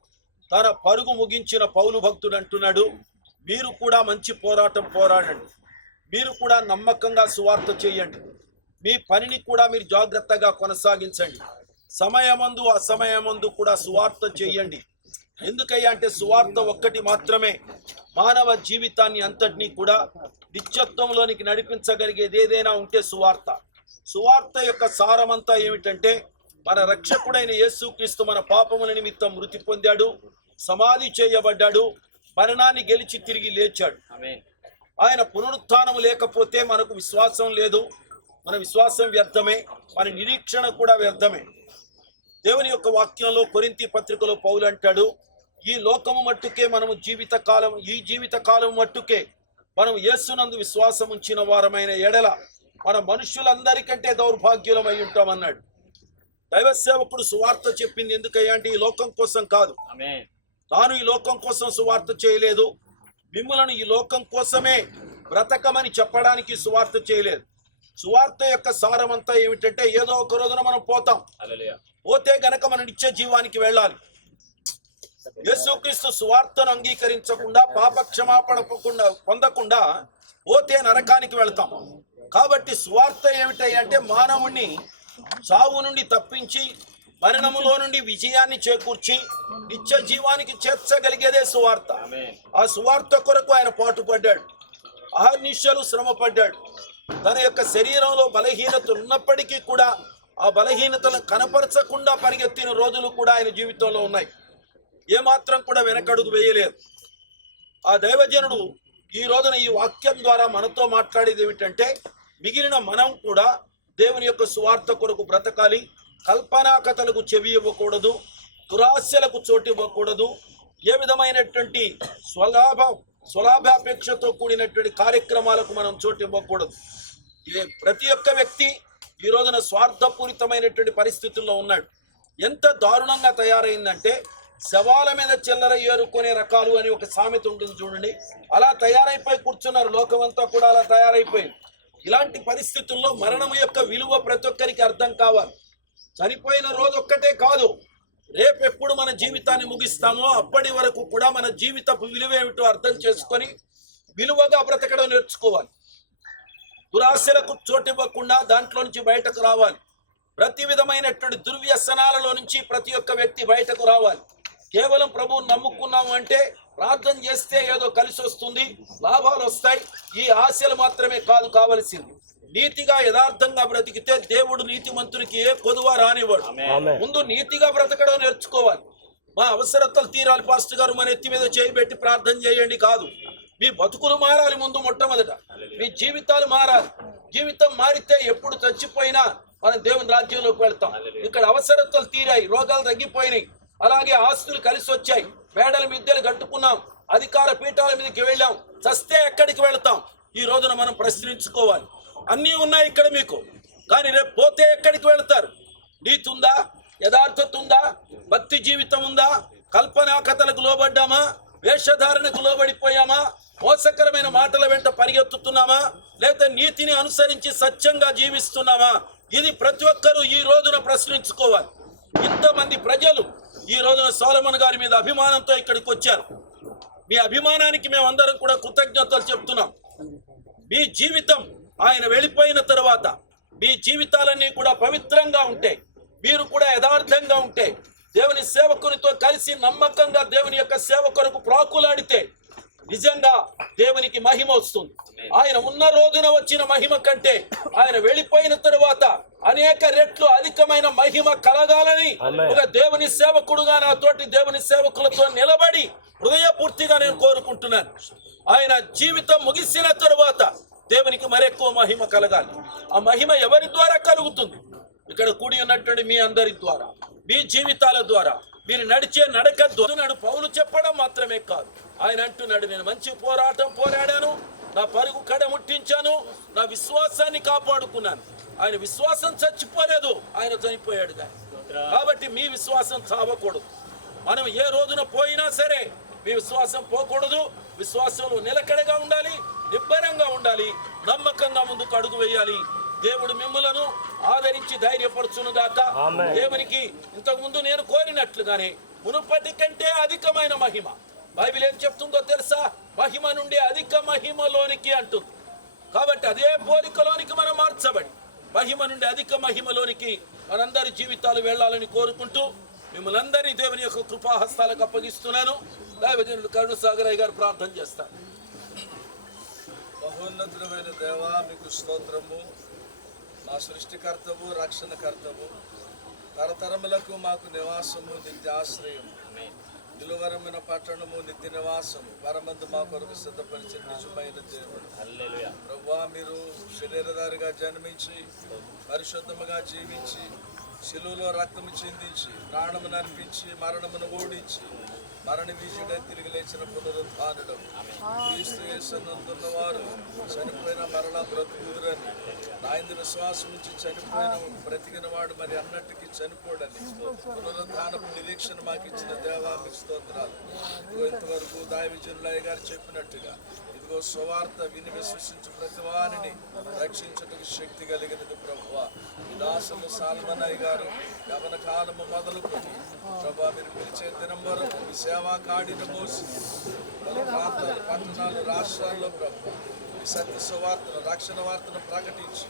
తన పరుగు ముగించిన పౌలు భక్తుడు అంటున్నాడు, మీరు కూడా మంచి పోరాటం పోరాడండి, మీరు కూడా నమ్మకంగా సువార్త చేయండి, మీ పనిని కూడా మీరు జాగ్రత్తగా కొనసాగించండి, సమయమందు అసమయమందు కూడా సువార్త చేయండి. ఎందుకయ్యా అంటే సువార్త ఒక్కటి మాత్రమే మానవ జీవితాన్ని అంతటినీ కూడా నిత్యత్వంలోనికి నడిపించగలిగేది ఏదైనా ఉంటే సువార్త. సువార్త యొక్క సారమంతా ఏమిటంటే మన రక్షకుడైన యేసుక్రీస్తు మన పాపముల నిమిత్తం మృతి పొందాడు, సమాధి చేయబడ్డాడు, మరణాన్ని గెలిచి తిరిగి లేచాడు. ఆయన పునరుత్థానము లేకపోతే మనకు విశ్వాసం లేదు, మన విశ్వాసం వ్యర్థమే, మన నిరీక్షణ కూడా వ్యర్థమే. దేవుని యొక్క వాక్యంలో కొరింథీ పత్రికలో పౌలు అంటాడు, ఈ లోకము మట్టుకే మనము జీవితకాలం మట్టుకే మనం యేసునందు విశ్వాసం ఉంచిన వారమైన ఎడల మన మనుషులందరికంటే దౌర్భాగ్యులమై ఉంటామన్నాడు. దైవ సేవకుడు సువార్త చెప్పింది ఎందుకయ్యా అంటే ఈ లోకం కోసం కాదు. తాను ఈ లోకం కోసం సువార్త చేయలేదు, మిమ్మలను ఈ లోకం కోసమే బ్రతకమని చెప్పడానికి సువార్త చేయలేదు. సువార్త యొక్క సారమంతా ఏమిటంటే ఏదో ఒక రోజున మనం పోతాం, పోతే గనక మన నిత్య జీవానికి వెళ్ళాలి. యేసుక్రీస్తు సువార్తను అంగీకరించకుండా పాప క్షమాపణ పొందకుండా పోతే నరకానికి వెళ్తాం. కాబట్టి సువార్త ఏమిటంటే మానవుణ్ణి సావు నుండి తప్పించి మరణములో నుండి విజయాన్ని చేకూర్చి నిత్య జీవానికి చేర్చగలిగేదే సువార్త. ఆ సువార్త కొరకు ఆయన పాటుపడ్డాడు, అహర్నిశలు శ్రమ పడ్డాడు. తన యొక్క శరీరంలో బలహీనత ఉన్నప్పటికీ కూడా ఆ బలహీనతను కనపరచకుండా పరిగెత్తిన రోజులు కూడా ఆయన జీవితంలో ఉన్నాయి. ఏమాత్రం కూడా వెనకడుగు వేయలేదు. ఆ దైవజనుడు ఈ రోజున ఈ వాక్యం ద్వారా మనతో మాట్లాడేది ఏమిటంటే మిగిలిన మనం కూడా దేవుని యొక్క సువార్త కొరకు బ్రతకాలి. కల్పనా కథలకు చెవి ఇవ్వకూడదు, దురాశలకు చోటు ఇవ్వకూడదు, ఏ విధమైనటువంటి స్వలాభాపేక్షతో కూడినటువంటి కార్యక్రమాలకు మనం చోటు ఇవ్వకూడదు. ప్రతి ఒక్క వ్యక్తి ఈ రోజున స్వార్థపూరితమైనటువంటి పరిస్థితుల్లో ఉన్నాడు. ఎంత దారుణంగా తయారైందంటే శవాల మీద చిల్లర ఏరుకునే రకాలు అని ఒక సామెత ఉంటుంది చూడండి, అలా తయారైపోయి కూర్చున్నారు. లోకమంతా కూడా అలా తయారైపోయింది. ఇలాంటి పరిస్థితుల్లో మరణం యొక్క విలువ ప్రతి ఒక్కరికి అర్థం కావాలి. చనిపోయిన రోజు ఒక్కటే కాదు, రేపెప్పుడు మన జీవితాన్ని ముగిస్తామో అప్పటి వరకు కూడా మన జీవితపు విలువ ఏమిటో అర్థం చేసుకొని విలువగా బ్రతకడం నేర్చుకోవాలి. దురాశలకు చోటివ్వకుండా దాంట్లో నుంచి బయటకు రావాలి. ప్రతి విధమైనటువంటి దుర్వ్యసనాలలో నుంచి ప్రతి ఒక్క వ్యక్తి బయటకు రావాలి. కేవలం ప్రభువుని నమ్ముకున్నాము అంటే ప్రార్థన చేస్తే ఏదో కలిసి వస్తుంది, లాభాలు వస్తాయి, ఈ ఆశలు మాత్రమే కాదు కావలసింది. నీతిగా యథార్థంగా బ్రతికితే దేవుడు నీతిమంతునికి ఏ కొదువా రానివాడు. ముందు నీతిగా బ్రతకడం నేర్చుకోవాలి. మా అవసరతలు తీరాలి పాస్టర్ గారు, మన ఎత్తి మీద చేయబెట్టి ప్రార్థన చేయండి కాదు. మీ బతుకులు మారాలి. ముందు మొట్టమొదట మీ జీవితాలు మారాలి. జీవితం మారితే ఎప్పుడు చచ్చిపోయినా మనం దేవుని రాజ్యంలోకి వెళ్తాం. ఇక్కడ అవసరతలు తీరాయి, రోగాలు తగ్గిపోయినాయి, అలాగే ఆస్తులు కలిసి వచ్చాయి, మేడల మిద్దెలు కట్టుకున్నాం, అధికార పీఠాల మీదకి వెళ్ళాం, చస్తే ఎక్కడికి వెళ్తాం? ఈ రోజున మనం ప్రశ్నించుకోవాలి. అన్నీ ఉన్నాయి ఇక్కడ మీకు, కానీ రేపు పోతే ఎక్కడికి వెళ్తారు? నీతి ఉందా? యథార్థత ఉందా? భక్తి జీవితం ఉందా? కల్పనా కథలకు లోబడ్డామా? వేషధారణకు లోబడిపోయామా? మోసకరమైన మాటల వెంట పరిగెత్తుతున్నామా? లేదా నీతిని అనుసరించి సత్యంగా జీవిస్తున్నామా? ఇది ప్రతి ఒక్కరూ ఈ రోజున ప్రశ్నించుకోవాలి. ఇంతమంది ప్రజలు ఈ రోజున సొలొమోను గారి మీద అభిమానంతో ఇక్కడికి వచ్చారు. మీ అభిమానానికి మేమందరం కూడా కృతజ్ఞతలు చెప్తున్నాం. మీ జీవితం ఆయన వెళ్ళిపోయిన తర్వాత మీ జీవితాలన్నీ కూడా పవిత్రంగా ఉంటే, మీరు కూడా యథార్థంగా ఉంటే, దేవుని సేవకునితో కలిసి నమ్మకంగా దేవుని యొక్క సేవ కొరకు ప్రాకులాడితే నిజంగా దేవునికి మహిమ వస్తుంది. ఆయన ఉన్న రోజున వచ్చిన మహిమ కంటే ఆయన వెళ్ళిపోయిన తరువాత అనేక రెట్లు అధికమైన మహిమ కలగాలని ఒక దేవుని సేవకుడుగా నాతోటి దేవుని సేవకులతో నిలబడి హృదయపూర్తిగా నేను కోరుకుంటున్నాను. ఆయన జీవితం ముగిసిన తరువాత దేవునికి మరెక్కువ మహిమ కలగాలి. ఆ మహిమ ఎవరి ద్వారా కలుగుతుంది? ఇక్కడ కూడి ఉన్నటువంటి మీ అందరి ద్వారా, మీ జీవితాల ద్వారా, మీరు నడిచే నడక ద్వారా. పౌలు చెప్పడం మాత్రమే కాదు, ఆయన అంటున్నాడు, నేను మంచి పోరాటం పోరాడాను, నా పరుగు కడ ముట్టించాను, నా విశ్వాసాన్ని కాపాడుకున్నాను. ఆయన విశ్వాసం చచ్చిపోలేదు, ఆయన చనిపోయాడు. కాబట్టి మీ విశ్వాసం చావకూడదు. మనం ఏ రోజున పోయినా సరే మీ విశ్వాసం పోకూడదు. విశ్వాసంలో నిలకడగా ఉండాలి, నిబ్బరంగా ఉండాలి, నమ్మకంగా ముందుకు అడుగు వేయాలి. దేవుడు మిమ్మలను ఆదరించి ధైర్యపరచును గాక. దేవునికి ఇంతకు ముందు నేను కోరినట్లుగానే మునుపటి కంటే అధికమైన మహిమ. బైబిల్ ఏం చెప్తుందో తెలుసా? మహిమ నుండి అధిక మహిమలోనికి అంటుంది. కాబట్టి అదే పోలికలోనికి మనం మార్చబడి మహిమ నుండి అధిక మహిమలోనికి మనందరి జీవితాలు వెళ్ళాలని కోరుకుంటూ మిమ్మల్ని అందరినీ దేవుని యొక్క కృపాహస్తాలకు అప్పగిస్తున్నాను. దైవజనుడు కరుణసాగరయ్య గారు ప్రార్థన చేస్తారు. మహోన్నతుడమైన దేవా, మీకు స్తోత్రము. మా సృష్టికర్తవు, రక్షణకర్తవు, తరతరములకు మాకు నివాసము, నిత్య ఆశ్రయం, విలువరమైన పట్టణము, నిత్య నివాసము, పరమందు మా కొరకు సిద్ధపరిచిన నిజమైన దేవుడు. ప్రభువా, మీరు శరీరధారిగా జన్మించి పరిశుద్ధముగా జీవించి శిలువలో రక్తము చిందించి ప్రాణమును అర్పించి మరణమును ఓడించి మరణ వీజుడే తిరిగి లేచిన పునరుద్ధానుడు. క్రీస్తు యేసునందున్న వారు చనిపోయిన మరలా బ్రతుకుదురని, నా యందు విశ్వాసం నుంచి చనిపోయిన బ్రతికిన వాడు మరి అన్నట్టుకి చనిపోడని పునరుద్ధానపు నిరీక్షణ మాకు ఇచ్చిన దేవా మీకు స్తోత్రాలు. ఇదిగో ఇంతవరకు దావిజనులయ్య గారు చెప్పినట్టుగా ఇదిగో సువార్త విని విశ్వసించు ప్రతి వారిని రక్షించుటకు శక్తి కలిగినది ప్రభువా. ఈ దాసులు సాల్మనయ్య గారు యవన కాలము మొదలుకొని ప్రభా మీరు పిలిచే దినం వరకు మీ సేవా కాడిని మోసి పలు ప్రాంతాలు, పట్టణాలు, రాష్ట్రాల్లో ప్రభు మీ సత్య సువార్తను, రక్షణ వార్తను ప్రకటించి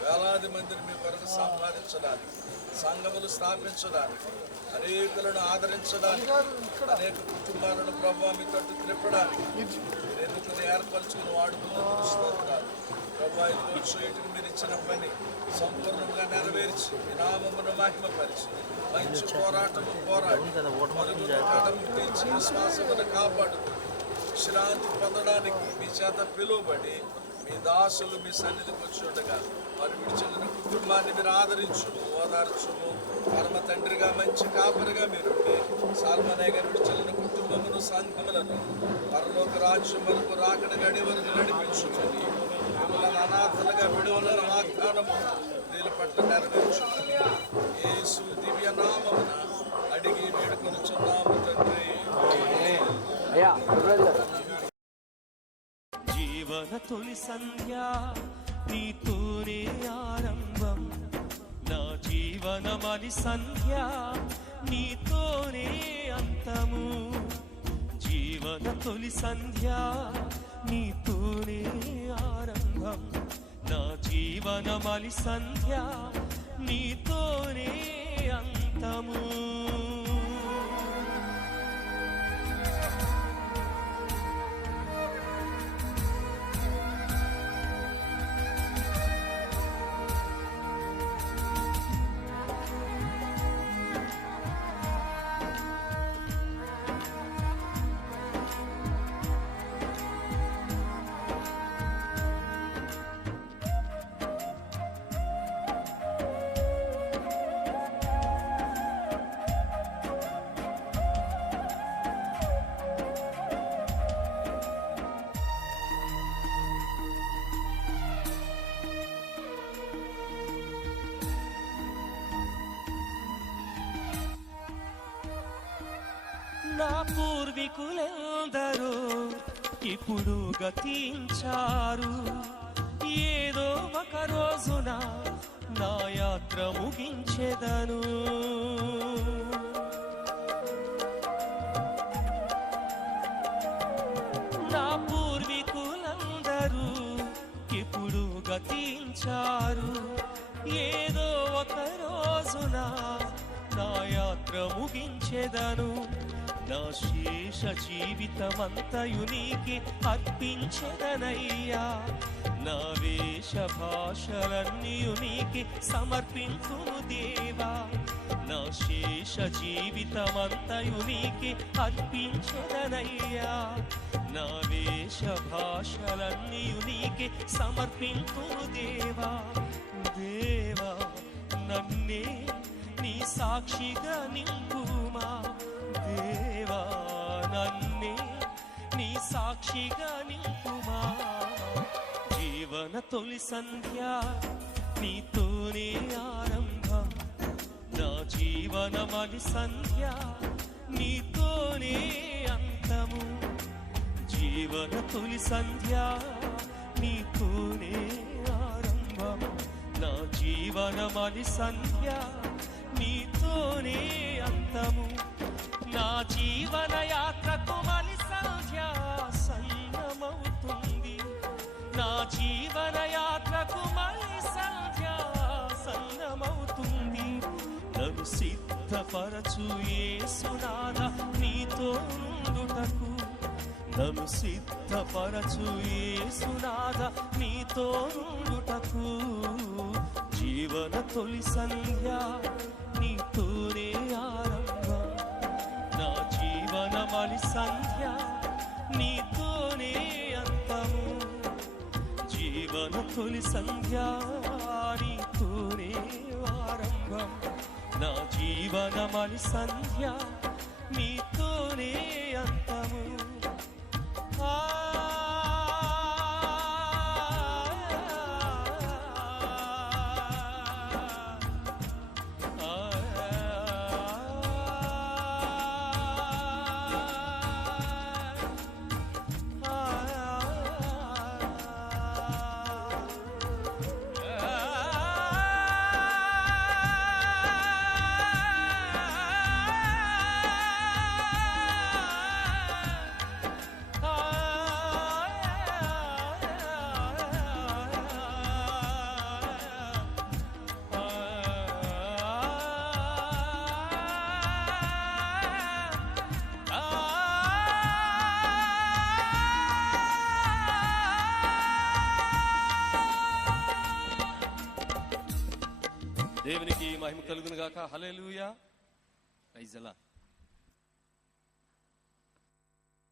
వేలాది మందిని మీ కొరకు సంపాదించడానికి, సంఘములు స్థాపించడానికి, అనేకులను ఆదరించడానికి, అనేక కుటుంబాలను ప్రభావ మీ తట్టు త్రిప్పడానికి మీరు ఎన్నుకుని ఏర్పరచుకుని వాడుకున్నందుకు స్తోత్రాలు. ప్రభా ఇదిగో చేయటకు మీరు ఇచ్చిన పని సంపూర్ణంగా నెరవేర్చి మీ నామమును మహిమపరిచి మంచి పోరాటము పోరాడి మరుగును కడముట్టించి విశ్వాసమును కాపాడుకుని విశ్రాంతి పొందడానికి మీ చేత పిలువబడి మీ దాసులు మీ సన్నిధికి వచ్చి ఉండగా వారు విడిచిన కుటుంబాన్ని మీరు ఆదరించుము, ఓదార్చుము. పరమ తండ్రిగా మంచి కాపరిగా మీరుండి సాల్మనయ్య గారు విడిచిన కుటుంబమును, సంఘములను పరలోక రాజ్యం వరకు రాకడ గడి వరకు నడిపించుకొని మిమ్మల్ని అనాథలుగా విడువల వాగ్దానము దీని పట్ల నెరవేర్చుకొని యేసు దివ్య నామమున అడిగి వేడుకొనుచున్నాము తండ్రి. జీవన తొలి సంధ్య నీతోనే ఆరంభం, నా జీవనమని సంధ్య నీతోనే అంతము. జీవన తొలి సంధ్య నీతోనే ఆరంభం, నా జీవనమని సంధ్య నీతోనే అంతము. నా పూర్వీకులెందరో ఇప్పుడు గతించారు, ఏదో ఒక రోజున నా యాత్ర ముగించెదను. నా పూర్వీకులందరూ ఇప్పుడు గతించారు, ఏదో ఒక రోజున నా యాత్ర ముగించెదను. నా శేష జీవితమంతయు నీకే అర్పించెదనయ్యా, నా వేష భాషలన్నీయు నీకే సమర్పింతును దేవా. నా శేష జీవితమంతయు నీకే అర్పించెదనయ్యా, నా వేష భాషలన్నీయు నీకే సమర్పింతును దేవా. దేవా నన్నే నీ సాక్షిగా నింపుమా, దేవా నన్నే నీ సాక్షిగా నింపుమా. జీవన తొలి సంధ్య నీతోనే ఆరంభం, నా జీవనమని సంధ్య నీతోనే అంతము. జీవన తొలి సంధ్య నీతోనే ఆరంభం, నా జీవనమని సంధ్య నీతోనే అంతము. నా జీవన యాత్రకు మలి సంధ్య సన్నమవుతుంది, నా జీవన యాత్రకు మలి సంధ్య సన్నమవుతుంది. నన్ను సిద్ధపరచు యేసునాథ నీతో నుండుటకు, నన్ను సిద్ధపరచు యేసునాథ నీతో నుండుటకు. జీవన తొలి సంధ్య నీతోనే ఆరంభం, నా జీవనమలి సంధ్య నీతోనే అంతము. జీవన తొలి సంధ్య నీతోనే ఆరంభం, నా జీవనమలి సంధ్య నీతోనే అంతము. దేవునికి మహిమ కలుగును గాక. హల్లెలూయా. Praise the lord.